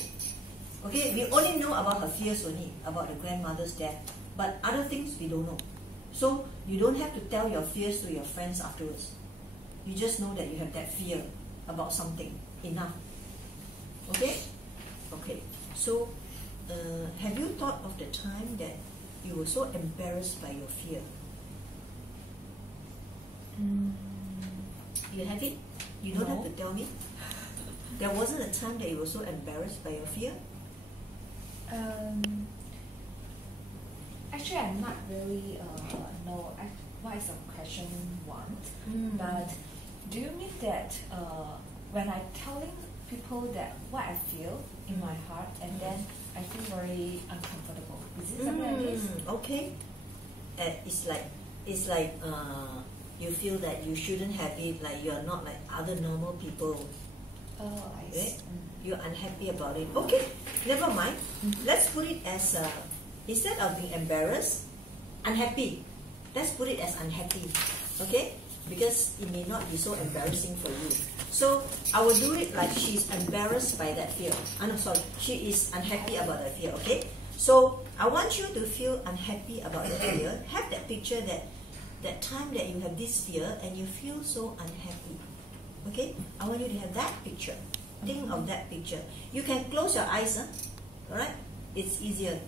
Okay? We only know about her fears only, about the grandmother's death. But other things we don't know. So you don't have to tell your fears to your friends afterwards. You just know that you have that fear about something. Enough. Okay? Okay. So have you thought of the time that you were so embarrassed by your fear? You have it? You don't have to tell me? There wasn't a time that you were so embarrassed by your fear? Actually, I'm not really know what is the question want, but do you mean that when I'm telling people that what I feel in my heart, and then I feel very uncomfortable? Is it something like this? Okay. It's like you feel that you shouldn't have it, like you're not like other normal people. Oh, I see. You're unhappy about it. Okay, never mind. Let's put it as instead of being embarrassed, unhappy. Let's put it as unhappy. Okay? Because it may not be so embarrassing for you. So I will do it like she's embarrassed by that fear. She is unhappy about that fear. Okay? So I want you to feel unhappy about the fear. Have that picture that time that you have this fear and you feel so unhappy. Okay? I want you to have that picture. Think of that picture. You can close your eyes, alright? It's easier.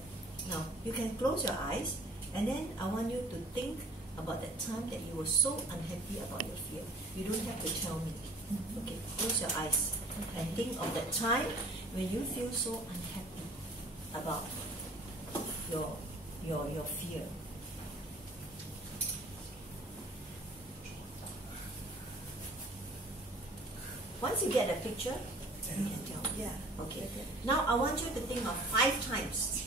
Now, you can close your eyes, and then I want you to think about that time that you were so unhappy about your fear. You don't have to tell me. Okay, close your eyes and think of that time when you feel so unhappy about your fear. Once you get a picture, you can tell. Yeah. Okay. Now I want you to think of 5 times.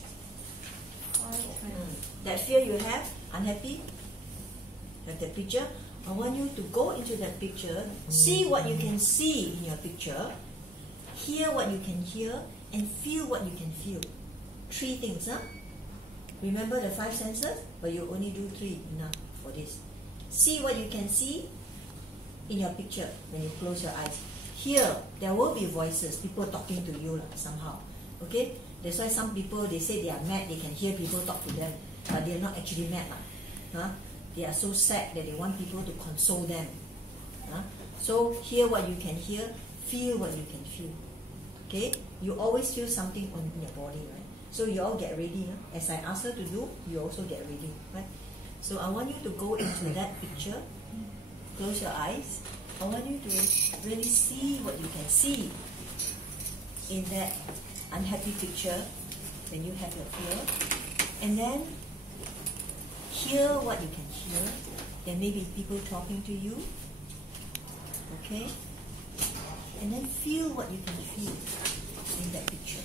That fear you have, unhappy, have the picture. I want you to go into that picture, see what you can see in your picture, hear what you can hear, and feel what you can feel. 3 things, huh? Remember the 5 senses? But you only do 3 enough for this. See what you can see in your picture when you close your eyes. Here, there will be voices, people talking to you somehow. Okay? That's why some people, they say they are mad, they can hear people talk to them, but they are not actually mad. Huh? They are so sad that they want people to console them. So hear what you can hear, feel what you can feel. Okay? You always feel something on your body, right? So you all get ready. As I ask her to do, you also get ready, right? So I want you to go into that picture, close your eyes. I want you to really see what you can see in that unhappy picture when you have your fear, and then hear what you can hear. There may be people talking to you, okay? And then feel what you can feel in that picture.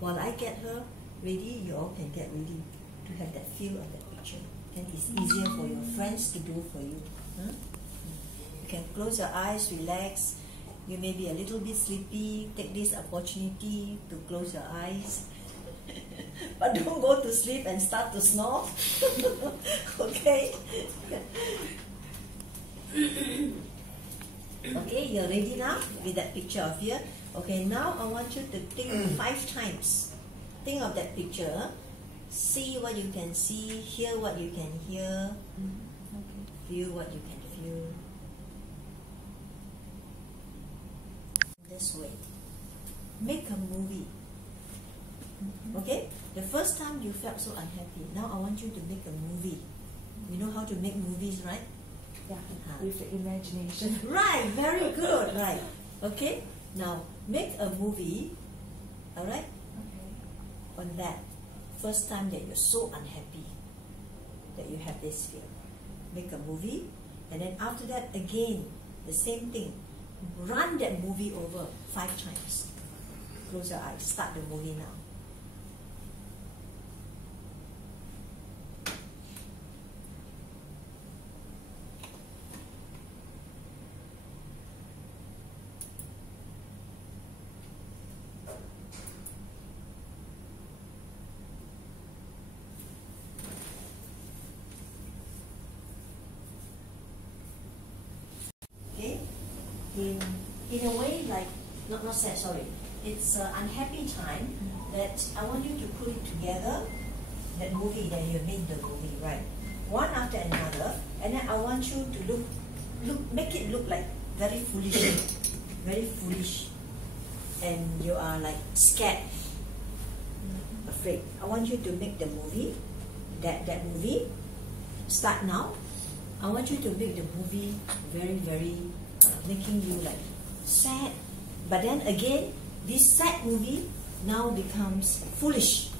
While I get her ready, you all can get ready to have that feel of that picture. Then it's easier for your friends to do for you. Huh? You can close your eyes, relax. You may be a little bit sleepy. Take this opportunity to close your eyes. But don't go to sleep and start to snore. Okay? Okay, you're ready now with that picture of fear. Okay, now I want you to think 5 times. Think of that picture. See what you can see, hear what you can hear, feel what you can feel. This way. Make a movie. Okay? The first time you felt so unhappy, now I want you to make a movie. You know how to make movies, right? Yeah, with the imagination. Right, very good, right. Okay? Now, make a movie, alright? Okay. On that first time that you're so unhappy that you have this fear. Make a movie, and then after that, again, the same thing. Run that movie over 5 times. Close your eyes, start the movie now. In a way, like, not sad, sorry. It's an unhappy time that I want you to put it together, that movie that you made the movie, right? One after another, and then I want you to make it look like very foolish, and you are like scared, afraid. I want you to make the movie, that movie, start now. I want you to make the movie very, making you like sad, but then again, this sad movie now becomes foolish.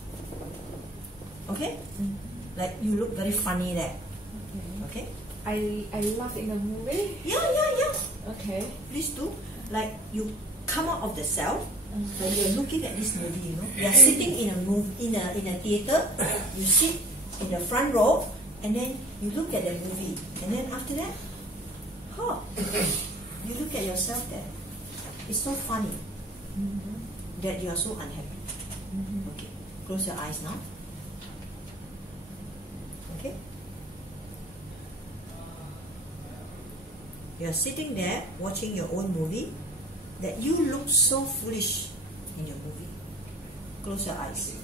Okay? Like you look very funny there. Okay? I laugh in the movie. Yeah. Okay. Please do. Like you come out of the cell when you're looking at this movie. You know, you're sitting in a theater. You sit in the front row, and then you look at the movie, and then after that, you look at yourself there. It's so funny that you are so unhappy. Okay, close your eyes now. Okay, you are sitting there watching your own movie that you look so foolish in your movie. Close your eyes.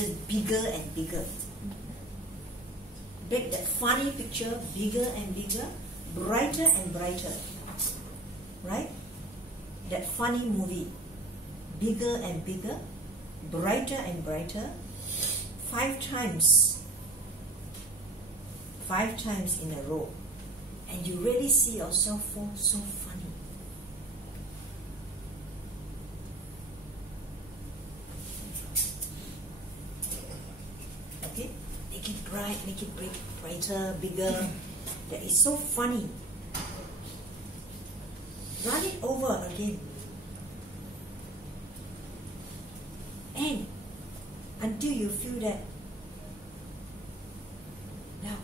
pictures bigger and bigger. Make that funny picture bigger and bigger, brighter and brighter. Right? That funny movie, bigger and bigger, brighter and brighter, 5 times. 5 times in a row. And you really see yourself so funny. Okay? Make it bright, make it brighter, bigger. That is so funny. Run it over again. And until you feel that now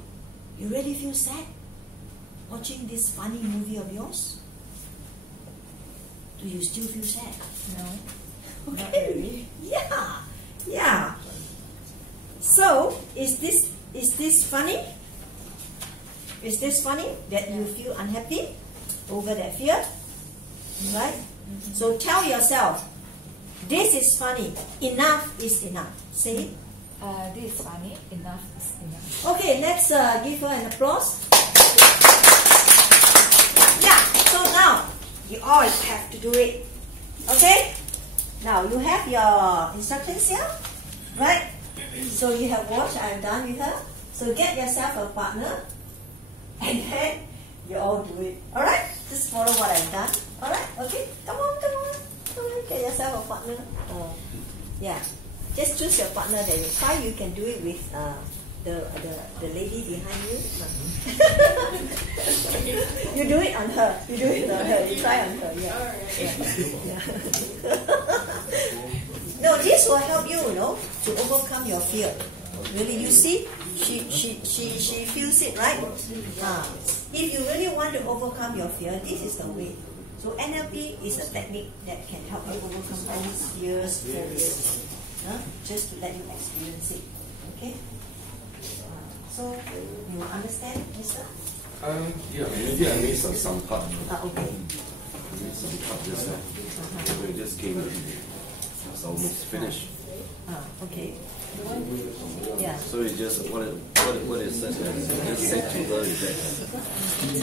you really feel sad watching this funny movie of yours? Do you still feel sad? No. Okay. Not really. Yeah. So is this funny? Is this funny that you feel unhappy over that fear? Right? So tell yourself, this is funny. Enough is enough. Say it. This is funny. Enough is enough. Okay, let's give her an applause. Yeah, so now you all have to do it. Okay? Now you have your instructions here, right? So you have watched, I'm done with her. So get yourself a partner and then you all do it. Alright? Just follow what I've done. Alright? Okay? Come on. Get yourself a partner. Yeah. Just choose your partner that you try. You can do it with the lady behind you. You do it on her. You try on her. Yeah. No, this will help you, to overcome your fear. Really, you see, she feels it, right? If you really want to overcome your fear, this is the way. So NLP is a technique that can help you overcome all these fears, phobias, just to let you experience it. Okay? So you understand, Mister? Yeah, maybe I made some part. Okay. I made some part just now. We just came in. It's almost finished. Okay. Yeah. So it's just what it says. Just say to her is that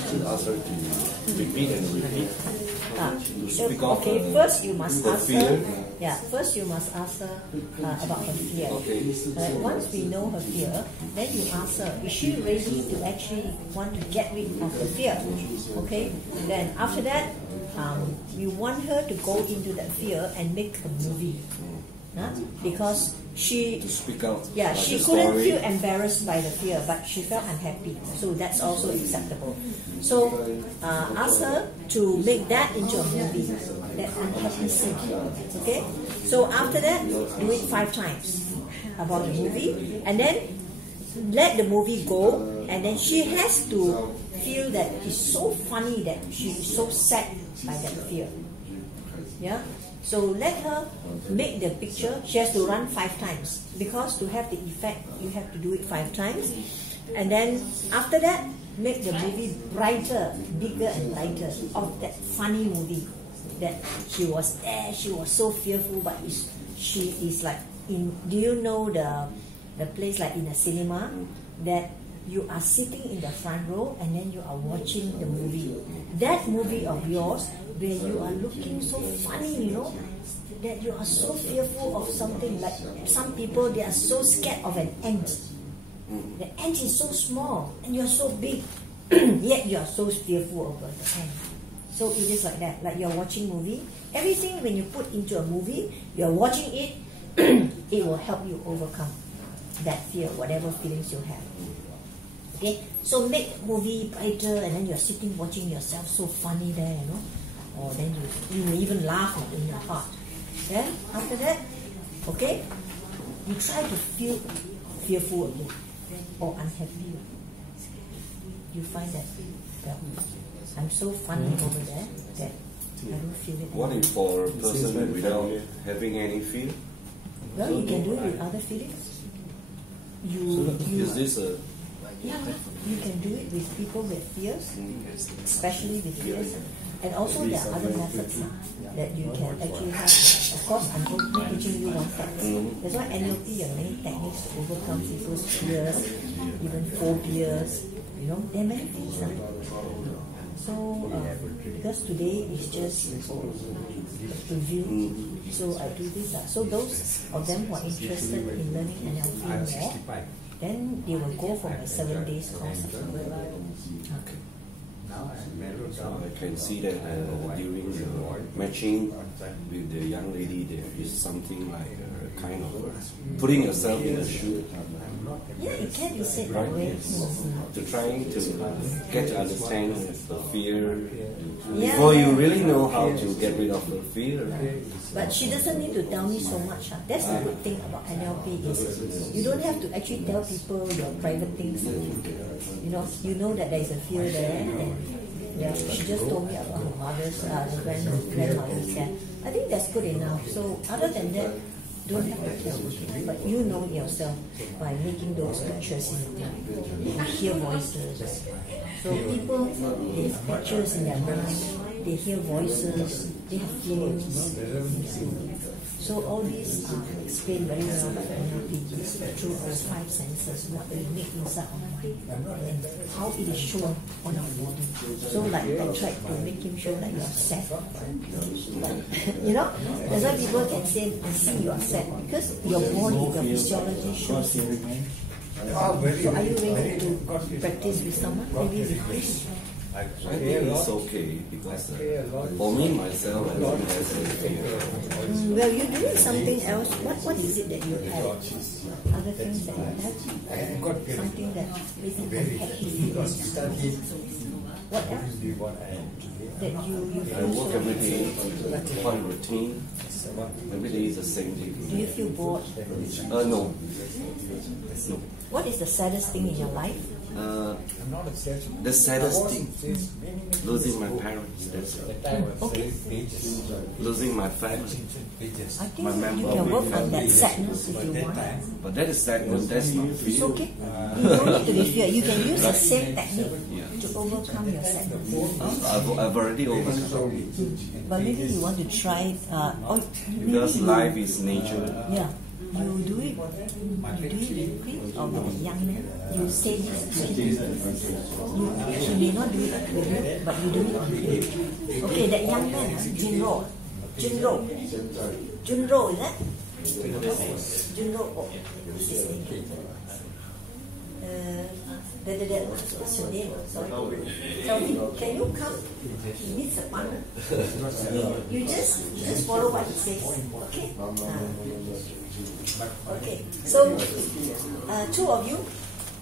to ask her to repeat and repeat. To speak out okay. First you must ask fear. her. Yeah. First you must ask her about her fear. Okay. Once we know her fear, then you ask her, is she ready to actually want to get rid of the fear? Okay. Then after that, we want her to go into that fear and make a movie. Because she speak out. Yeah, she couldn't feel embarrassed by the fear, but she felt unhappy. So that's also acceptable. So ask her to make that into a movie, that unhappy scene. Okay? So after that, do it 5 times about the movie, and then let the movie go, and then she has to feel that it's so funny that she is so sad by that fear. Yeah? So let her make the picture. She has to run 5 times, because to have the effect, you have to do it 5 times. And then after that, make the movie brighter, bigger and brighter, of that funny movie that she was there, she was so fearful, but she is like in, do you know the place like in a cinema that you are sitting in the front row and then you are watching the movie. That movie of yours where you are looking so funny, that you are so fearful of something. Like some people, they are so scared of an ant. The ant is so small and you are so big, yet you are so fearful of the ant. So it is like that. Like you are watching movie. Everything when you put into a movie, you are watching it, it will help you overcome that fear, whatever feelings you have. Okay, so make the movie brighter, and then you're sitting watching yourself so funny there, or then you may even laugh in your heart. Then after that, okay, you try to feel fearful again or unhappy. You find that I'm so funny over there that I don't feel it. What if for a person without having any fear? Well, you can do it with other feelings. Is this a... Yeah, you can do it with people with fears, especially with fears. And also there are other methods that you can actually have. Of course, I'm only teaching you one technique. That's why NLP, there are many techniques to overcome people's fears, even phobias. You know, there are many things. So, because today is just a preview, so I do this. So those of them who are interested in learning NLP more, then they will go for my 7 days course. Okay. So I can see that during the matching with the young lady, there is something like kind of putting yourself in a shoe. Yeah, it can be said that Right? way. To trying to get to understand the fear before you really know how to get rid of the fear. But she doesn't need to tell me so much. That's the good thing about NLP is you don't have to actually tell people your private things. You know that there is a fear there, and yeah, she just told me about her mother's, grandmother's death. I think that's good enough. So other than that, don't have to tell, but you know yourself by making those pictures in your mind. You hear voices. So people, they have pictures in their mind, they hear voices, they have feelings. So all these are explained very well by NLP through our 5 senses, what we make inside our mind, and how it is shown on our body. So like I tried to make him show that you are sad. That's why people can say, see you are sad, because your body, your physiology shows it. So are you ready to practice with someone? Maybe with Chris? I think it's okay because for me myself, I don't have any fear. Well, you're doing something else. What is it that you have? Other things that you have? Something that maybe unhappy feelings. What else? That you I feel work so every day, quite routine. Every day is the same thing. Do you feel bored? No. No. What is the saddest thing in your life? The saddest thing, losing my parents. That's it. Okay. Losing my family. I think you can work on that sadness if you want. But that is sadness. That's not It's fear. okay. You don't need to be fear. You can use the same technique to overcome your sadness. I've already overcome. But maybe you want to try. Because life is nature. Yeah. You do it with Chris or with a young man. You say this to him. He may not do it with you, but you do it on him. Okay, that young man, Junro, is that? Junro, what's his name? What's your name? Sorry. Tell me, can you come? He needs a partner. You just follow what he says. Okay? Okay. So, 2 of you,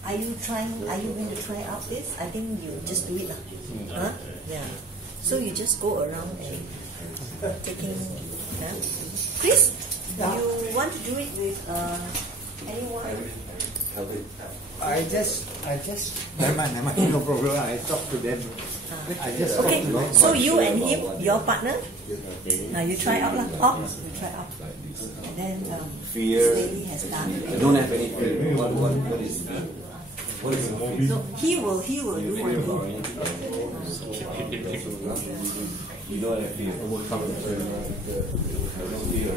are you going to try out this? I think you just do it. Huh? Yeah. So you just go around and taking. Chris, you want to do it with anyone? I just never mind, no problem. I talk to them. I just okay. talk to them. So you and him, your partner. Now you try out lah. You try out. And then Fear. this lady has done. I don't have any fear. What is fear? What is fear? So he will do one thing. You don't have fear. Overcome the fear. I don't fear.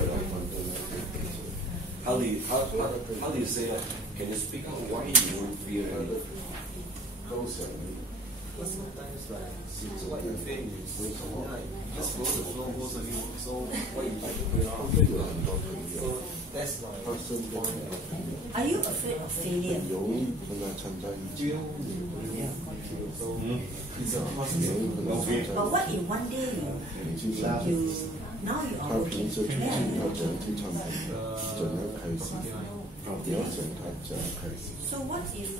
How do you say that? Can you speak out why you don't fear anything? Sometimes so what you think is just go the flow, goes on you. So what you think? So that's my personal point. Are you afraid of failure? But what if one day you now you are working so what if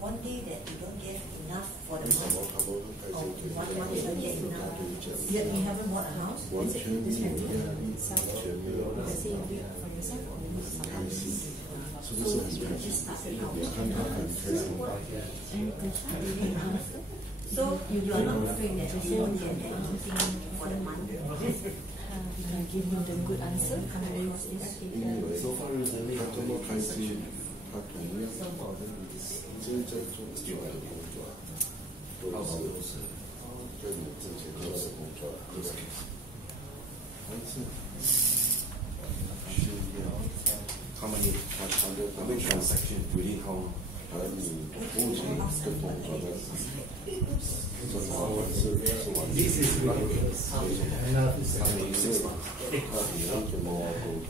one day that you don't get enough for the month, or one month you don't get enough, yet you haven't bought a house? Is it this family? Let's say you do it for yourself or you someone else? So you just started out. So you are not afraid that you don't get anything for the month. You can give him the good answer. 对你挣钱做的工作，对不对？但是需要 how many transaction within how 你目前的工作的做好是完成，那你是到底要怎么沟通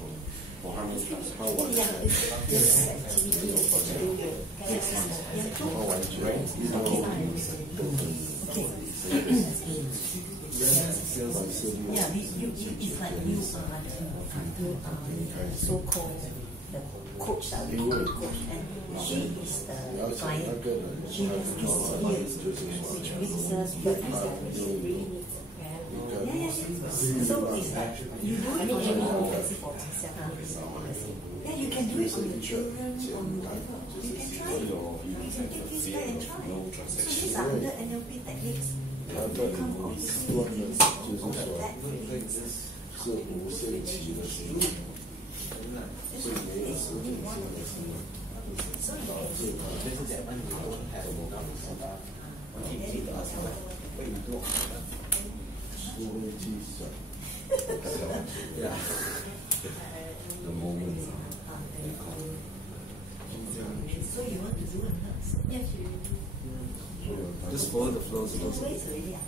？or how many how one Yeah, it's like you so-called the coach, we call it coach, and she is the client. She has this ear which brings us the which really needs. So it's like you do it for yeah, you can do it on the children, on whatever. You can try it. You can take this guy and try. So these are under NLP techniques. You come up with things on that way. 是无限期的时间，所以没有时间性的时间。Yeah. The moment. So you want to do it? Yes, you. Just follow the flow.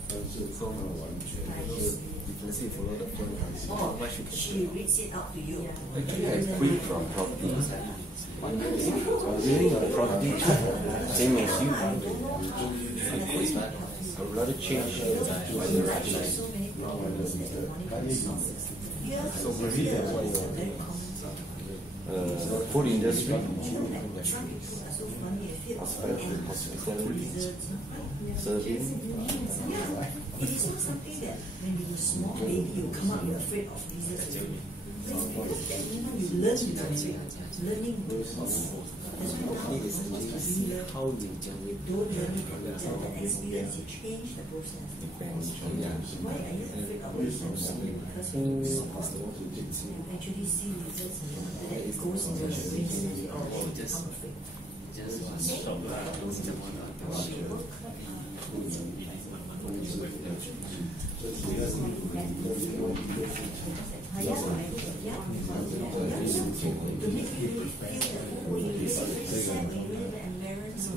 但是做到完全就是 you can see follow the flow. Oh, she reads it out to you. Actually, I quit from property. So really a property same as you. I quit. I would rather change my direction. So maybe that's why Food industry, hospitality, serving. It is not something that when you were small, maybe you come up, you're afraid of lizards. You learn to do it. Learning how you don't learn it. The experience, you change the process. Why are you afraid of lizards? Because when you actually see lizards and after that it goes into the brain and you become afraid.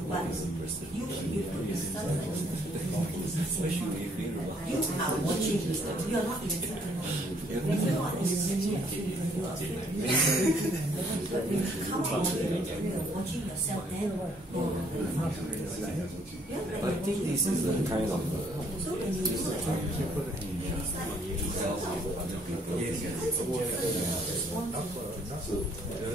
But you put yourself you are watching, you are not even when you're not listening, you are but when you come out, you are watching yourself then I think this is the kind of so when you times together, one after the other,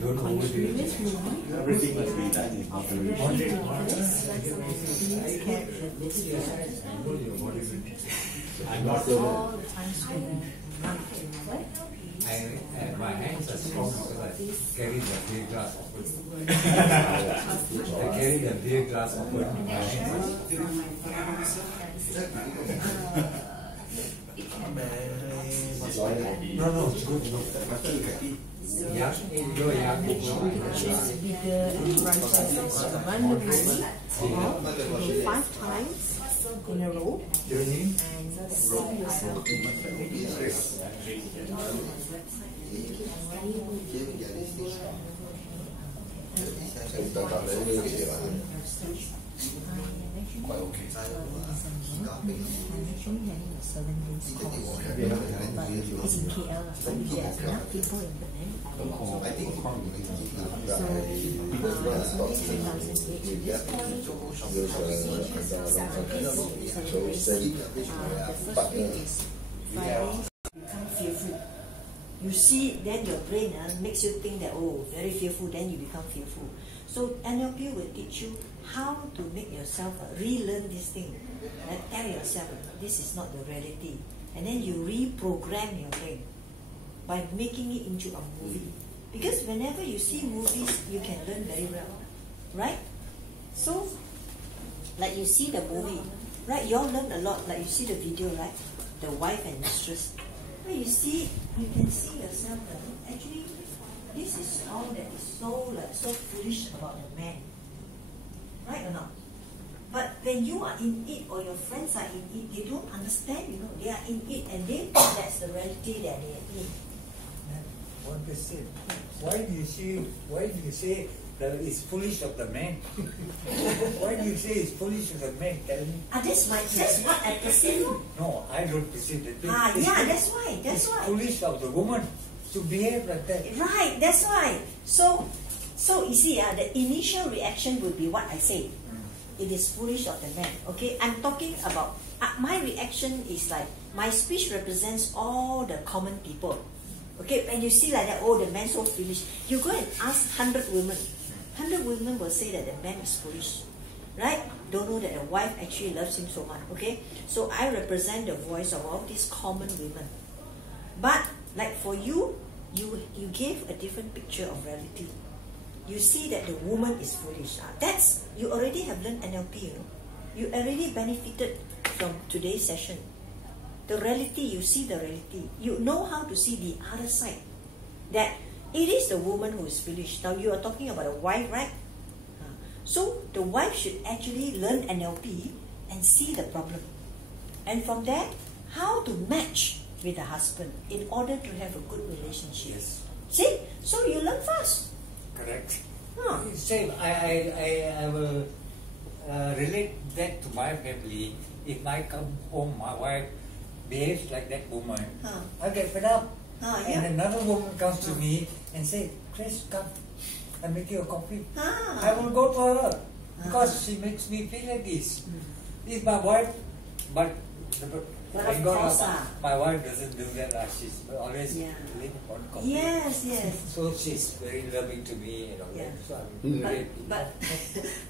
Don't overdo it. Everything must be done in I'm not all the time together. my hands are strong because I carry the beer glass open. I carry the beer glass open in my hands. It can No, it's good. Yeah, you're young. Bigger and brighter. Run the movie 5 times in a row and see yourself. Quite okay. I'm actually having a 7-day course, but it's in KL, but there's enough people in Penang. So, Become fearful. You see, then your brain makes you think that, oh, very fearful, then you become fearful. So NLP will teach you how to make yourself relearn this thing and tell yourself this is not the reality, and then you reprogram your brain by making it into a movie. Because whenever you see movies, you can learn very well, right? So, like you see the movie, right? You all learn a lot. Like you see the video, right? The wife and mistress. When you see, you can see yourself. Actually, this is all that is so foolish about the man, right or not? But when you are in it or your friends are in it, they don't understand. You know, they are in it and they think that's the reality that they are in. One question. Why do you say that it's foolish of the man? Why do you say it's foolish of the man? Tell me. That's what I perceive. No, I don't perceive that. That's why. It's foolish of the woman to behave like that. Right, that's why. So you see, the initial reaction would be what I say. It is foolish of the man. Okay, I'm talking about my reaction is like my speech represents all the common people. Okay, when you see like that, oh, the man so foolish, you go and ask 100 women. 100 women will say that the man is foolish, right? Don't know that the wife actually loves him so much. Okay, so I represent the voice of all these common women. But like for you, you gave a different picture of reality. You see that the woman is foolish. That's, you already have learned NLP, you know. You already benefited from today's session. The reality, you see the reality. You know how to see the other side. That it is the woman who is foolish. Now you are talking about a wife, right? So the wife should actually learn NLP and see the problem. And from there, how to match with the husband in order to have a good relationship. Yes. See? So you learn fast. Correct. Huh. Same. I will relate that to my family. If I come home, my wife behaves like that woman, I get fed up. And another woman comes to me and say, Chris, come, I make you a coffee. I will go to her because she makes me feel like this. This is my wife, but thank God, my wife doesn't do that. She's always late on coffee. Yes. So she's very loving to me and all that. So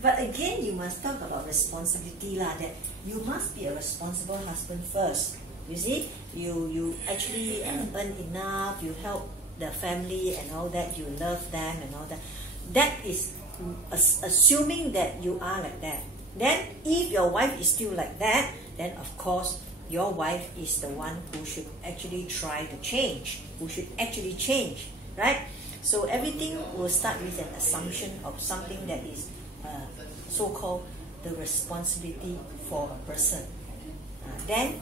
but again, you must talk about responsibility lah. That you must be a responsible husband first. You see, you actually earn enough. You help the family and all that. You love them and all that. That is assuming that you are like that. Then, if your wife is still like that, then of course your wife is the one who should actually try to change. Who should actually change, right? So everything will start with an assumption of something that is so-called the responsibility for a person. Then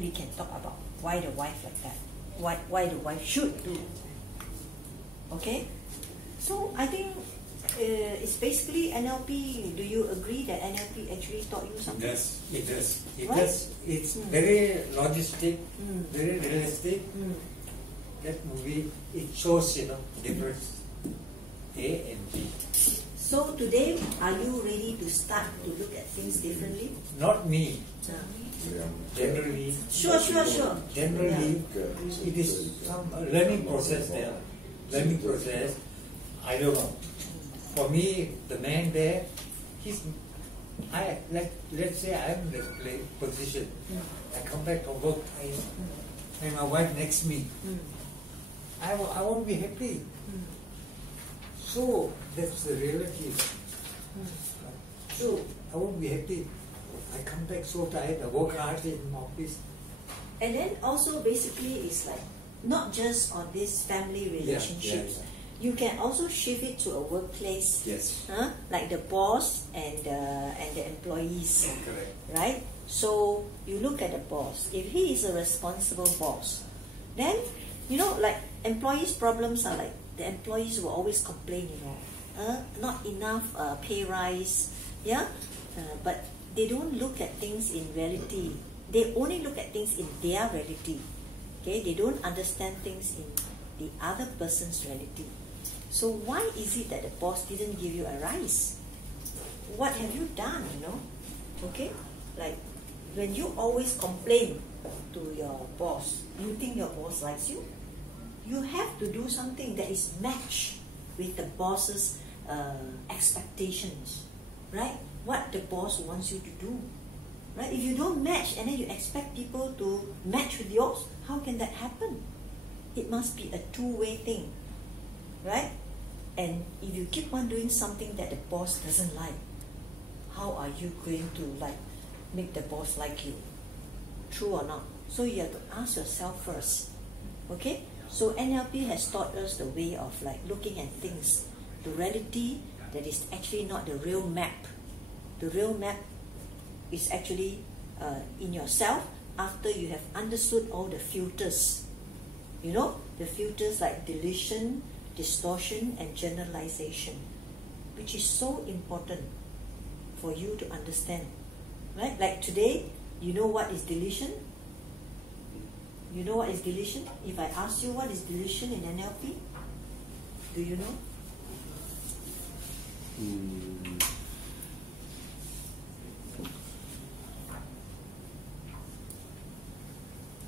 we can talk about why the wife like that, why the wife should do. Okay, so I think it's basically NLP. Do you agree that NLP actually taught you something? It does. Right? It's very logistic, very realistic. That movie, it shows, difference A and B. So today, are you ready to start to look at things differently? Not me. Generally. Sure. Generally, it is some learning process there. Learning process. I don't know. For me, the man there, let's say I'm in the position. I come back from work, and my wife next to me. I won't be happy. So that's the reality. So I won't be happy. I come back so tired. I work hard in my office. And then also basically it's like not just on these family relationships. You can also shift it to a workplace. Yes. Like the boss and the employees. Correct. Right? So you look at the boss. If he is a responsible boss, then like employees' problems are like the employees will always complain, not enough pay rise, but they don't look at things in reality. They only look at things in their reality. Okay, they don't understand things in the other person's reality. So why is it that the boss didn't give you a rise? What have you done? Okay, like when you always complain to your boss, you think your boss likes you? You have to do something that is matched with the boss's expectations, right? What the boss wants you to do, right? If you don't match and then you expect people to match with yours, how can that happen? It must be a two-way thing, right? And if you keep on doing something that the boss doesn't like, how are you going to make the boss like you? True or not? So you have to ask yourself first, okay? So NLP has taught us the way of looking at things, the reality that is actually not the real map. The real map is actually in yourself after you have understood all the filters. The filters like deletion, distortion, and generalization, which is so important for you to understand. Right? Like today, you know what is deletion? You know what is deletion? If I ask you what is deletion in NLP, do you know?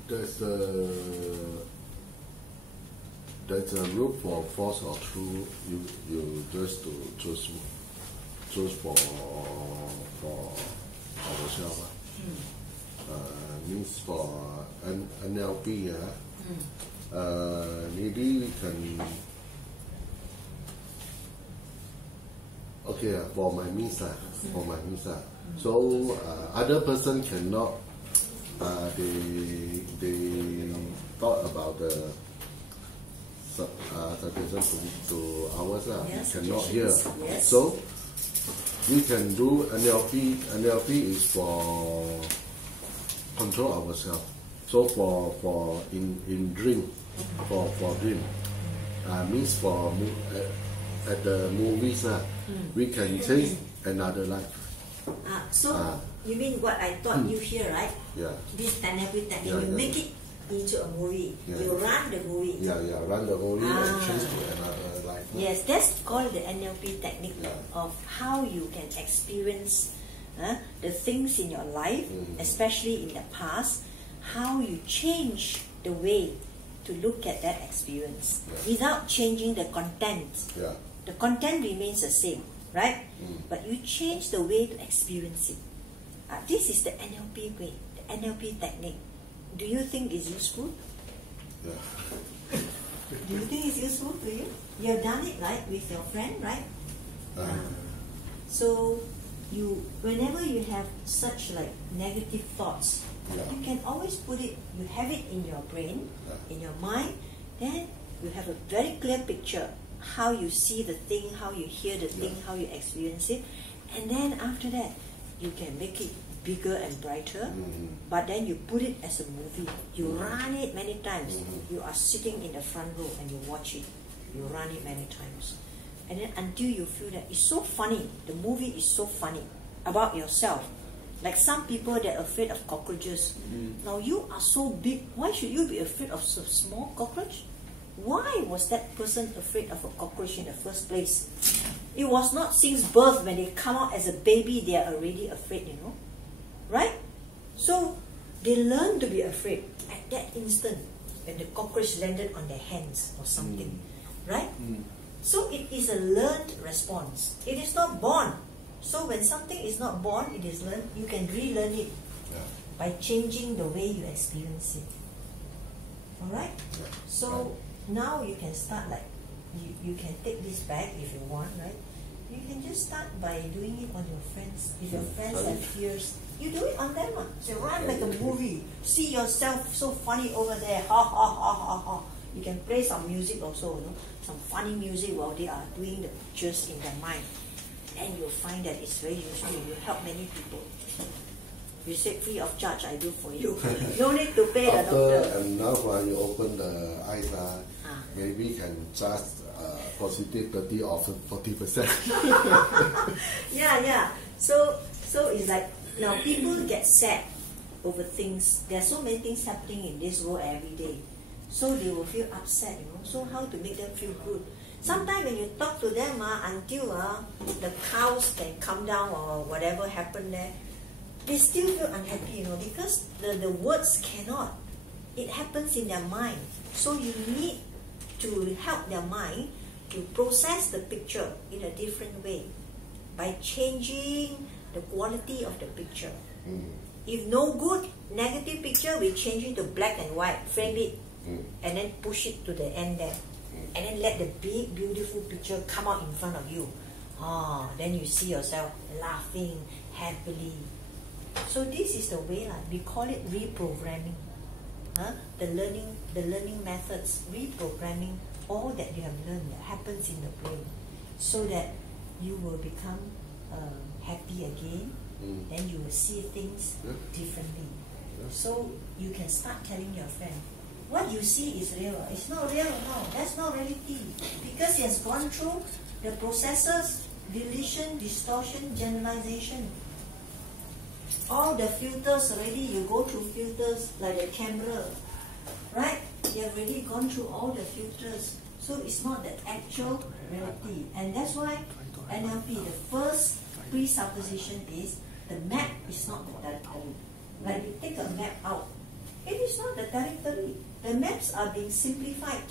There's a rule for false or true. You just to choose for ourselves. Means for NLP. Maybe we can. Okay, for my means. So other person cannot. They thought about the suggestion to ours. Yes, we cannot hear. Yes. So we can do NLP. NLP is for control ourselves. So for in dream, for dream, means for at the movies, we can take another life. So you mean what I taught you here, right? Yeah. This NLP technique, you make it into a movie. Yeah. You run the movie. Yeah, run the movie and change to another life. Yes, that's called the NLP technique of how you can experience the things in your life, especially in the past, how you change the way to look at that experience without changing the content. Yeah. The content remains the same, right? But you change the way to experience it. This is the NLP way, the NLP technique. Do you think it's useful? Yeah. Do you think it's useful to you? You have done it, right, with your friend, right? So whenever you have such negative thoughts, you can always put it, you have it in your brain, in your mind, then you have a very clear picture how you see the thing, how you hear the thing, how you experience it, and then after that you can make it bigger and brighter, but then you put it as a movie. You run it many times. You are sitting in the front row and you watch it. You run it many times. And then until you feel that it's so funny, the movie is so funny about yourself. Like some people that are afraid of cockroaches. Now you are so big, why should you be afraid of so small cockroach? Why was that person afraid of a cockroach in the first place? It was not since birth. When they come out as a baby, they are already afraid, right? So they learn to be afraid at that instant when the cockroach landed on their hands or something, right? So it is a learned response. It is not born. So when something is not born, it is learned. You can relearn it by changing the way you experience it. Alright? So now you can start you can take this back if you want, right? You can just start by doing it on your friends. If your friends have fears, you do it on them. So run like a movie. See yourself so funny over there. Ha ha ha ha ha. You can play some music also, some funny music while they are doing the pictures in their mind. And you'll find that it's very useful. You help many people. You said free of charge, I do for you. No need to pay the doctor. And now when you open the eyes, maybe you can just positive 30 or 40%. Yeah. So it's like now people get sad over things. There are so many things happening in this world every day. So they will feel upset, So how to make them feel good? Sometimes when you talk to them until the cows can come down or whatever happened there, they still feel unhappy, because the words cannot. It happens in their mind. So you need to help their mind to process the picture in a different way by changing the quality of the picture. If no good, negative picture, we change it to black and white, frame it, and then push it to the end there. And then let the big, beautiful picture come out in front of you. Then you see yourself laughing happily. So this is the way, we call it reprogramming. The learning methods, reprogramming all that you have learned that happens in the brain, so that you will become happy again. Then you will see things differently. So you can start telling your friend, what you see is real. It's not real, no. That's not reality. Because he has gone through the processes, deletion, distortion, generalization. All the filters already, you go through filters like the camera, right? You have already gone through all the filters. So it's not the actual reality. And that's why NLP, the first presupposition is the map is not the territory. Like you take a map out, it is not the territory. The maps are being simplified.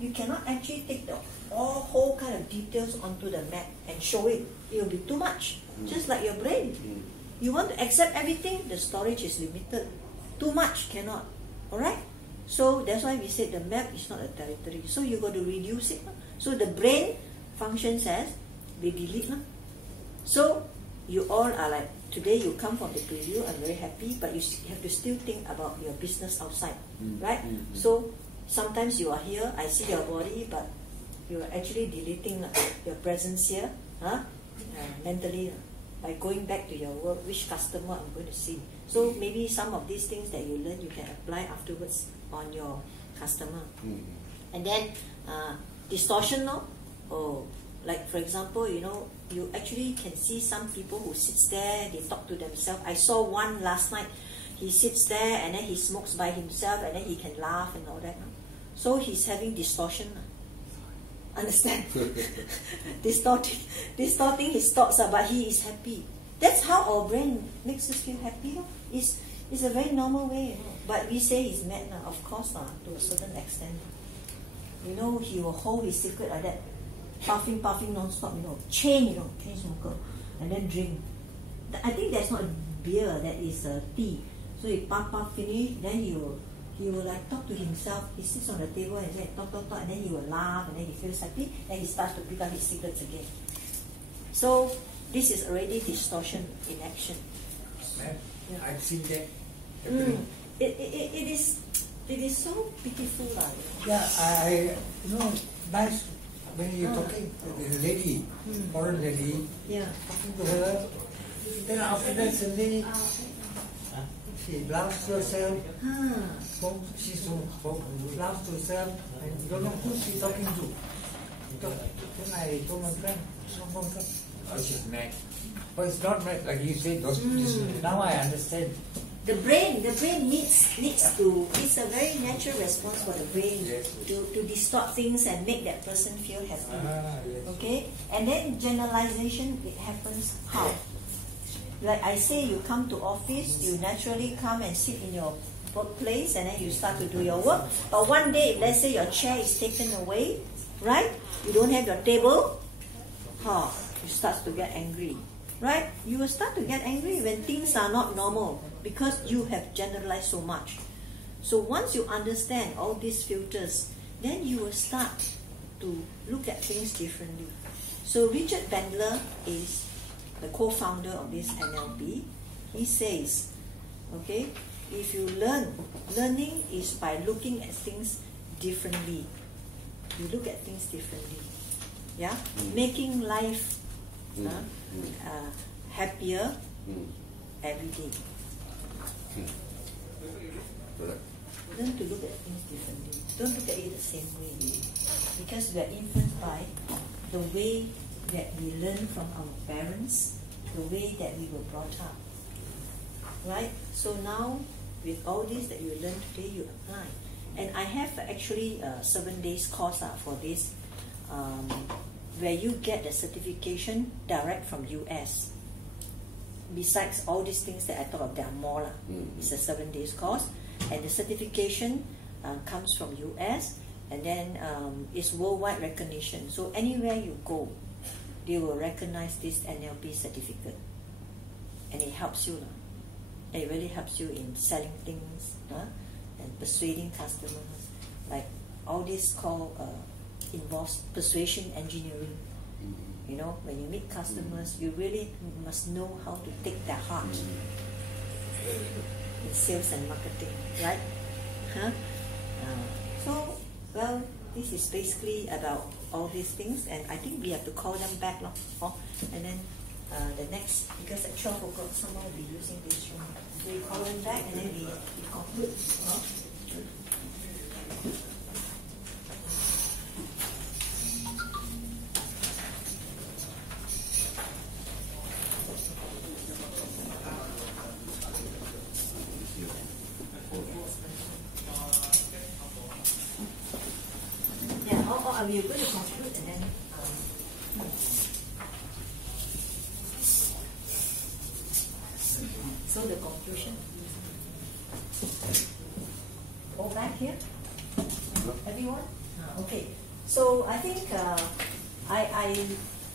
You cannot actually take the whole kind of details onto the map and show it. It will be too much. Just like your brain. You want to accept everything, the storage is limited. Too much cannot. Alright? So that's why we said the map is not a territory. So you got to reduce it. So the brain functions as we delete. So you all are like, today you come from the preview, I'm very happy, but you have to still think about your business outside. Right? So sometimes you are here, I see your body, but you are actually deleting your presence here mentally. By going back to your work, which customer I'm going to see. So maybe some of these things that you learn, you can apply afterwards on your customer. And then distortion, like for example, you actually can see some people who sits there, they talk to themselves. I saw one last night. He sits there and then he smokes by himself and then he can laugh and all that. So he's having distortion. Understand? distorting his thoughts, but he is happy. That's how our brain makes us feel happy. It's a very normal way. But we say he's mad now, of course, to a certain extent. He will hold his secret like that, puffing non-stop, chain smoker, and then drink. I think that's not beer, that is tea. So he puff finish, then he will like talk to himself. He sits on the table and say talk, and then he will laugh, and then he feels happy, and he starts to pick up his cigarettes again. So this is already distortion in action. I've seen that. It is so pitiful. Yeah, nice when you're talking to the lady, foreign lady, talking to her, then after that suddenly she laughs to herself. She laughs to herself and you don't know who she's talking to. Then I told my friend, she's mad. But it's not mad, like you said. Now I understand. The brain needs to. It's a very natural response for the brain to distort things and make that person feel happy. Okay, and then generalization, it happens how? Like I say, you come to office, you naturally come and sit in your workplace, and then you start to do your work. But one day, if let's say your chair is taken away, right? You don't have your table. You start to get angry. Right? You will start to get angry when things are not normal because you have generalized so much. So once you understand all these filters, then you will start to look at things differently. So Richard Bandler is the co-founder of this NLP. He says, okay, if you learning is by looking at things differently. You look at things differently. Yeah? Making life happier every day. Learn to look at things differently. Don't look at it the same way. Because we are influenced by the way that we learn from our parents, the way that we were brought up. Right? So now, with all this that you learn today, you apply. And I have actually a 7 days course for this, where you get the certification direct from US. Besides all these things that I thought of, there are more. It's a 7 days course, and the certification comes from US, and then it's worldwide recognition. So anywhere you go, they will recognize this NLP certificate, and it helps you. It really helps you in selling things and persuading customers. Like all this involves persuasion engineering. You know, when you meet customers, you really must know how to take their heart. It's sales and marketing, right? So, well, this is basically about all these things, and I think we have to call them back, and then the next, because at 12 o'clock someone will be using this room. So we call them back, and then we conclude. We are going to conclude, and then so the conclusion. All back here, everyone. Okay. So I think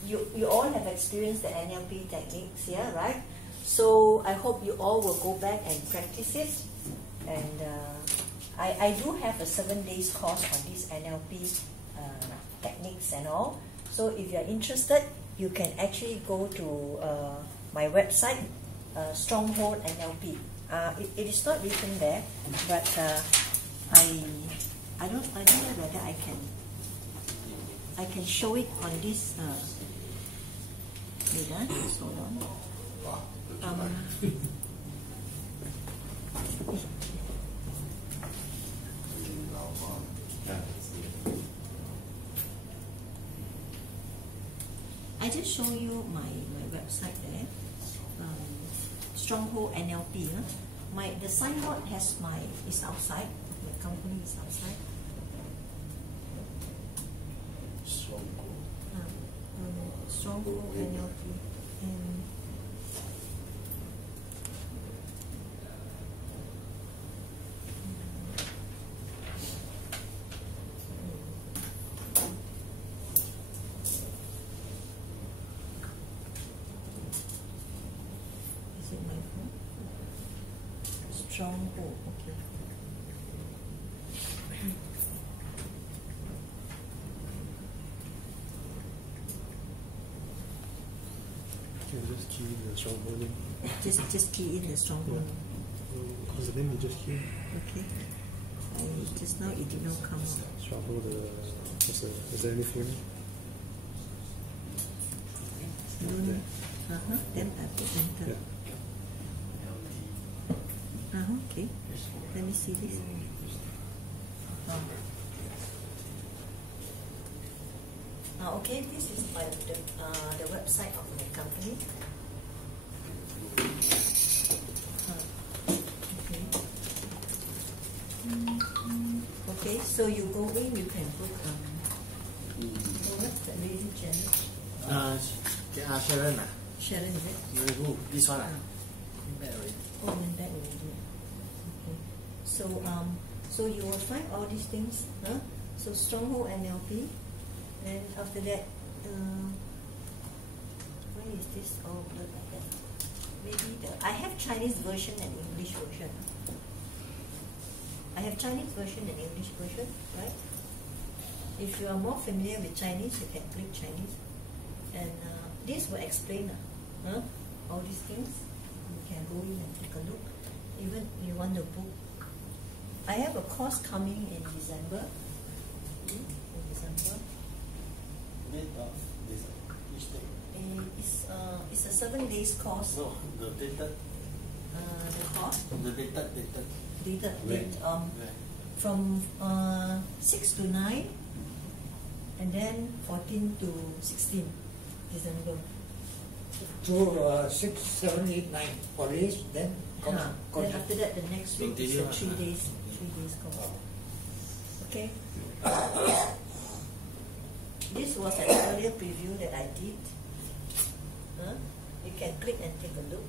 you all have experienced the NLP techniques here, right? So I hope you all will go back and practice it. And I do have a 7 days course on this NLP techniques and all. So if you are interested, you can actually go to my website, Stronghold NLP. It is not written there, but I don't know whether I can show it on this. Wait, hold on. I just show you my website there, Stronghold NLP. The signboard is outside. The company is outside. Stronghold NLP. Stronghold, okay. Just key in the stronghold. Just key in the stronghold. What's the name you just key? Okay. Just now it did not come up. Stronghold. Is there anything? Then I put enter. Yeah. Okay. Let me see this. Okay, this is the website of the company. Okay, so you go in, you can book. What's the lady Janet? Sharon. Sharon, is it? Who? This one. Oh, then that will do. Okay. So you will find all these things. So Stronghold NLP. And after that, why is this all blurred like that? Maybe I have Chinese version and English version. I have Chinese version and English version, right? If you are more familiar with Chinese, you can click Chinese. And this will explain all these things. You can go in and take a look. Even you want to book. I have a course coming in December. In December. Date of this each day. It's a 7 days course. No, the dated. The course. The dated. Date from 6 to 9, and then 14 to 16 December. So 6, 7, 8, 9 for days, then Then after that, the next week is the 3 days. 3 days course. Okay. This was an earlier preview that I did. You can click and take a look.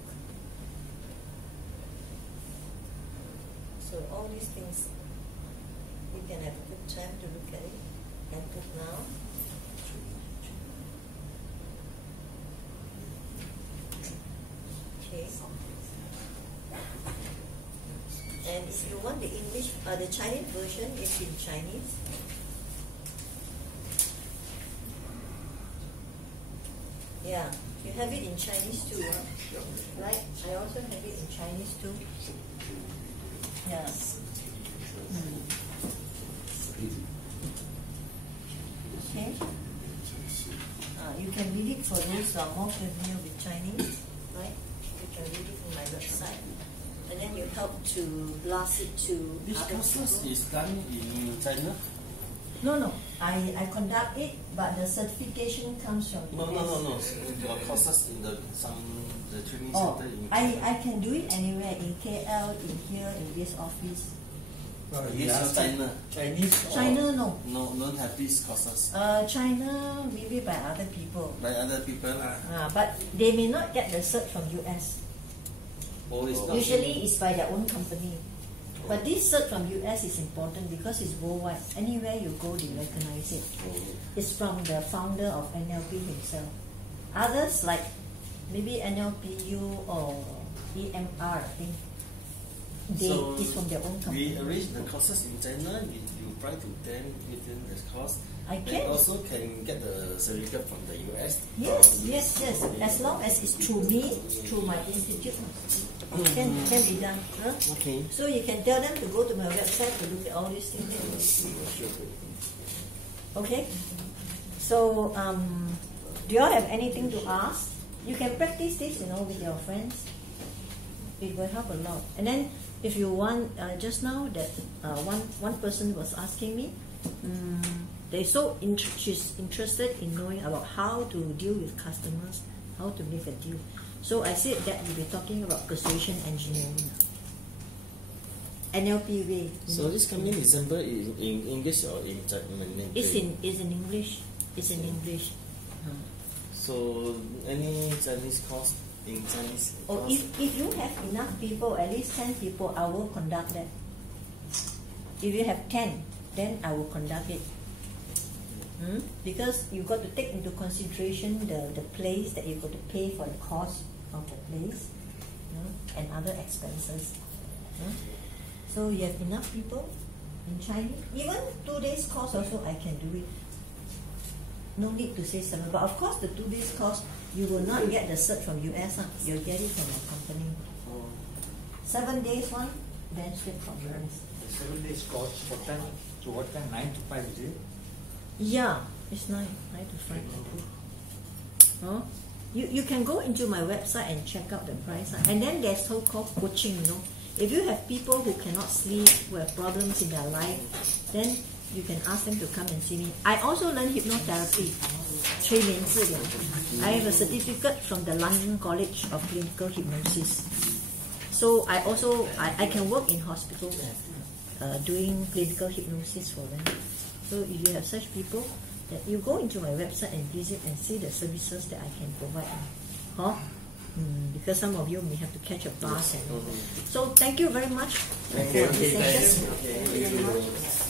So all these things, you can have a good time to look at it and book now. Okay. And if you want the English, the Chinese version is in Chinese. Yeah, you have it in Chinese too, right? I also have it in Chinese too. Yeah. Okay. You can read it for those who are more familiar with Chinese, right? You can read it from my website. And then you help to blast it to This other process people. is done in China? No. I conduct it, but the certification comes from No. US. Your courses in the training Oh, center in I can do it anywhere, in KL, in here, in this office. Yes, China. Chinese. China, no. No, don't have these courses. China, maybe by other people. By other people But they may not get the cert from US. not. Usually it's by their own company. But this cert from US is important because it's worldwide. Anywhere you go, they recognize it. It's from the founder of NLP himself. Others like maybe NLPU or EMR, I think. It's from their own company. We arrange the courses in China. You apply to them within the course. I can. And also can get the certificate from the US. Yes. As long as it's through me, through my institute, can be done. Okay. So you can tell them to go to my website to look at all these things. Okay. So do you all have anything to ask? You can practice this, with your friends. It will help a lot. And then if you want, just now that one person was asking me, she's interested in knowing about how to deal with customers, how to make a deal. So I said that we'll be talking about persuasion engineering, NLP way. So this coming December is in English or in Chinese? It's in English. It's in English. So any Chinese course in Chinese? Or if you have enough people, at least 10 people, I will conduct that. If you have 10, then I will conduct it. Because you've got to take into consideration the place that you've got to pay for the cost of the place and other expenses. So you have enough people in Chinese. Even 2 days course also I can do it. No need to say 7. But of course the 2 days course you will not get the cert from US. You'll get it from your company. 7 days one, then straight from US. The 7 days course for 10 to what time? 9 to 5 is it? Yeah, it's 9 to 5. You can go into my website and check out the price. And then there's so-called coaching, If you have people who cannot sleep, who have problems in their life, then you can ask them to come and see me. I also learn hypnotherapy, 催眠治疗. I have a certificate from the London College of Clinical Hypnosis. So I can work in hospitals doing clinical hypnosis for them. So if you have such people, that you go into my website and visit and see the services that I can provide. Because some of you may have to catch a bus and all that. So thank you very much for this session. Thank you very much.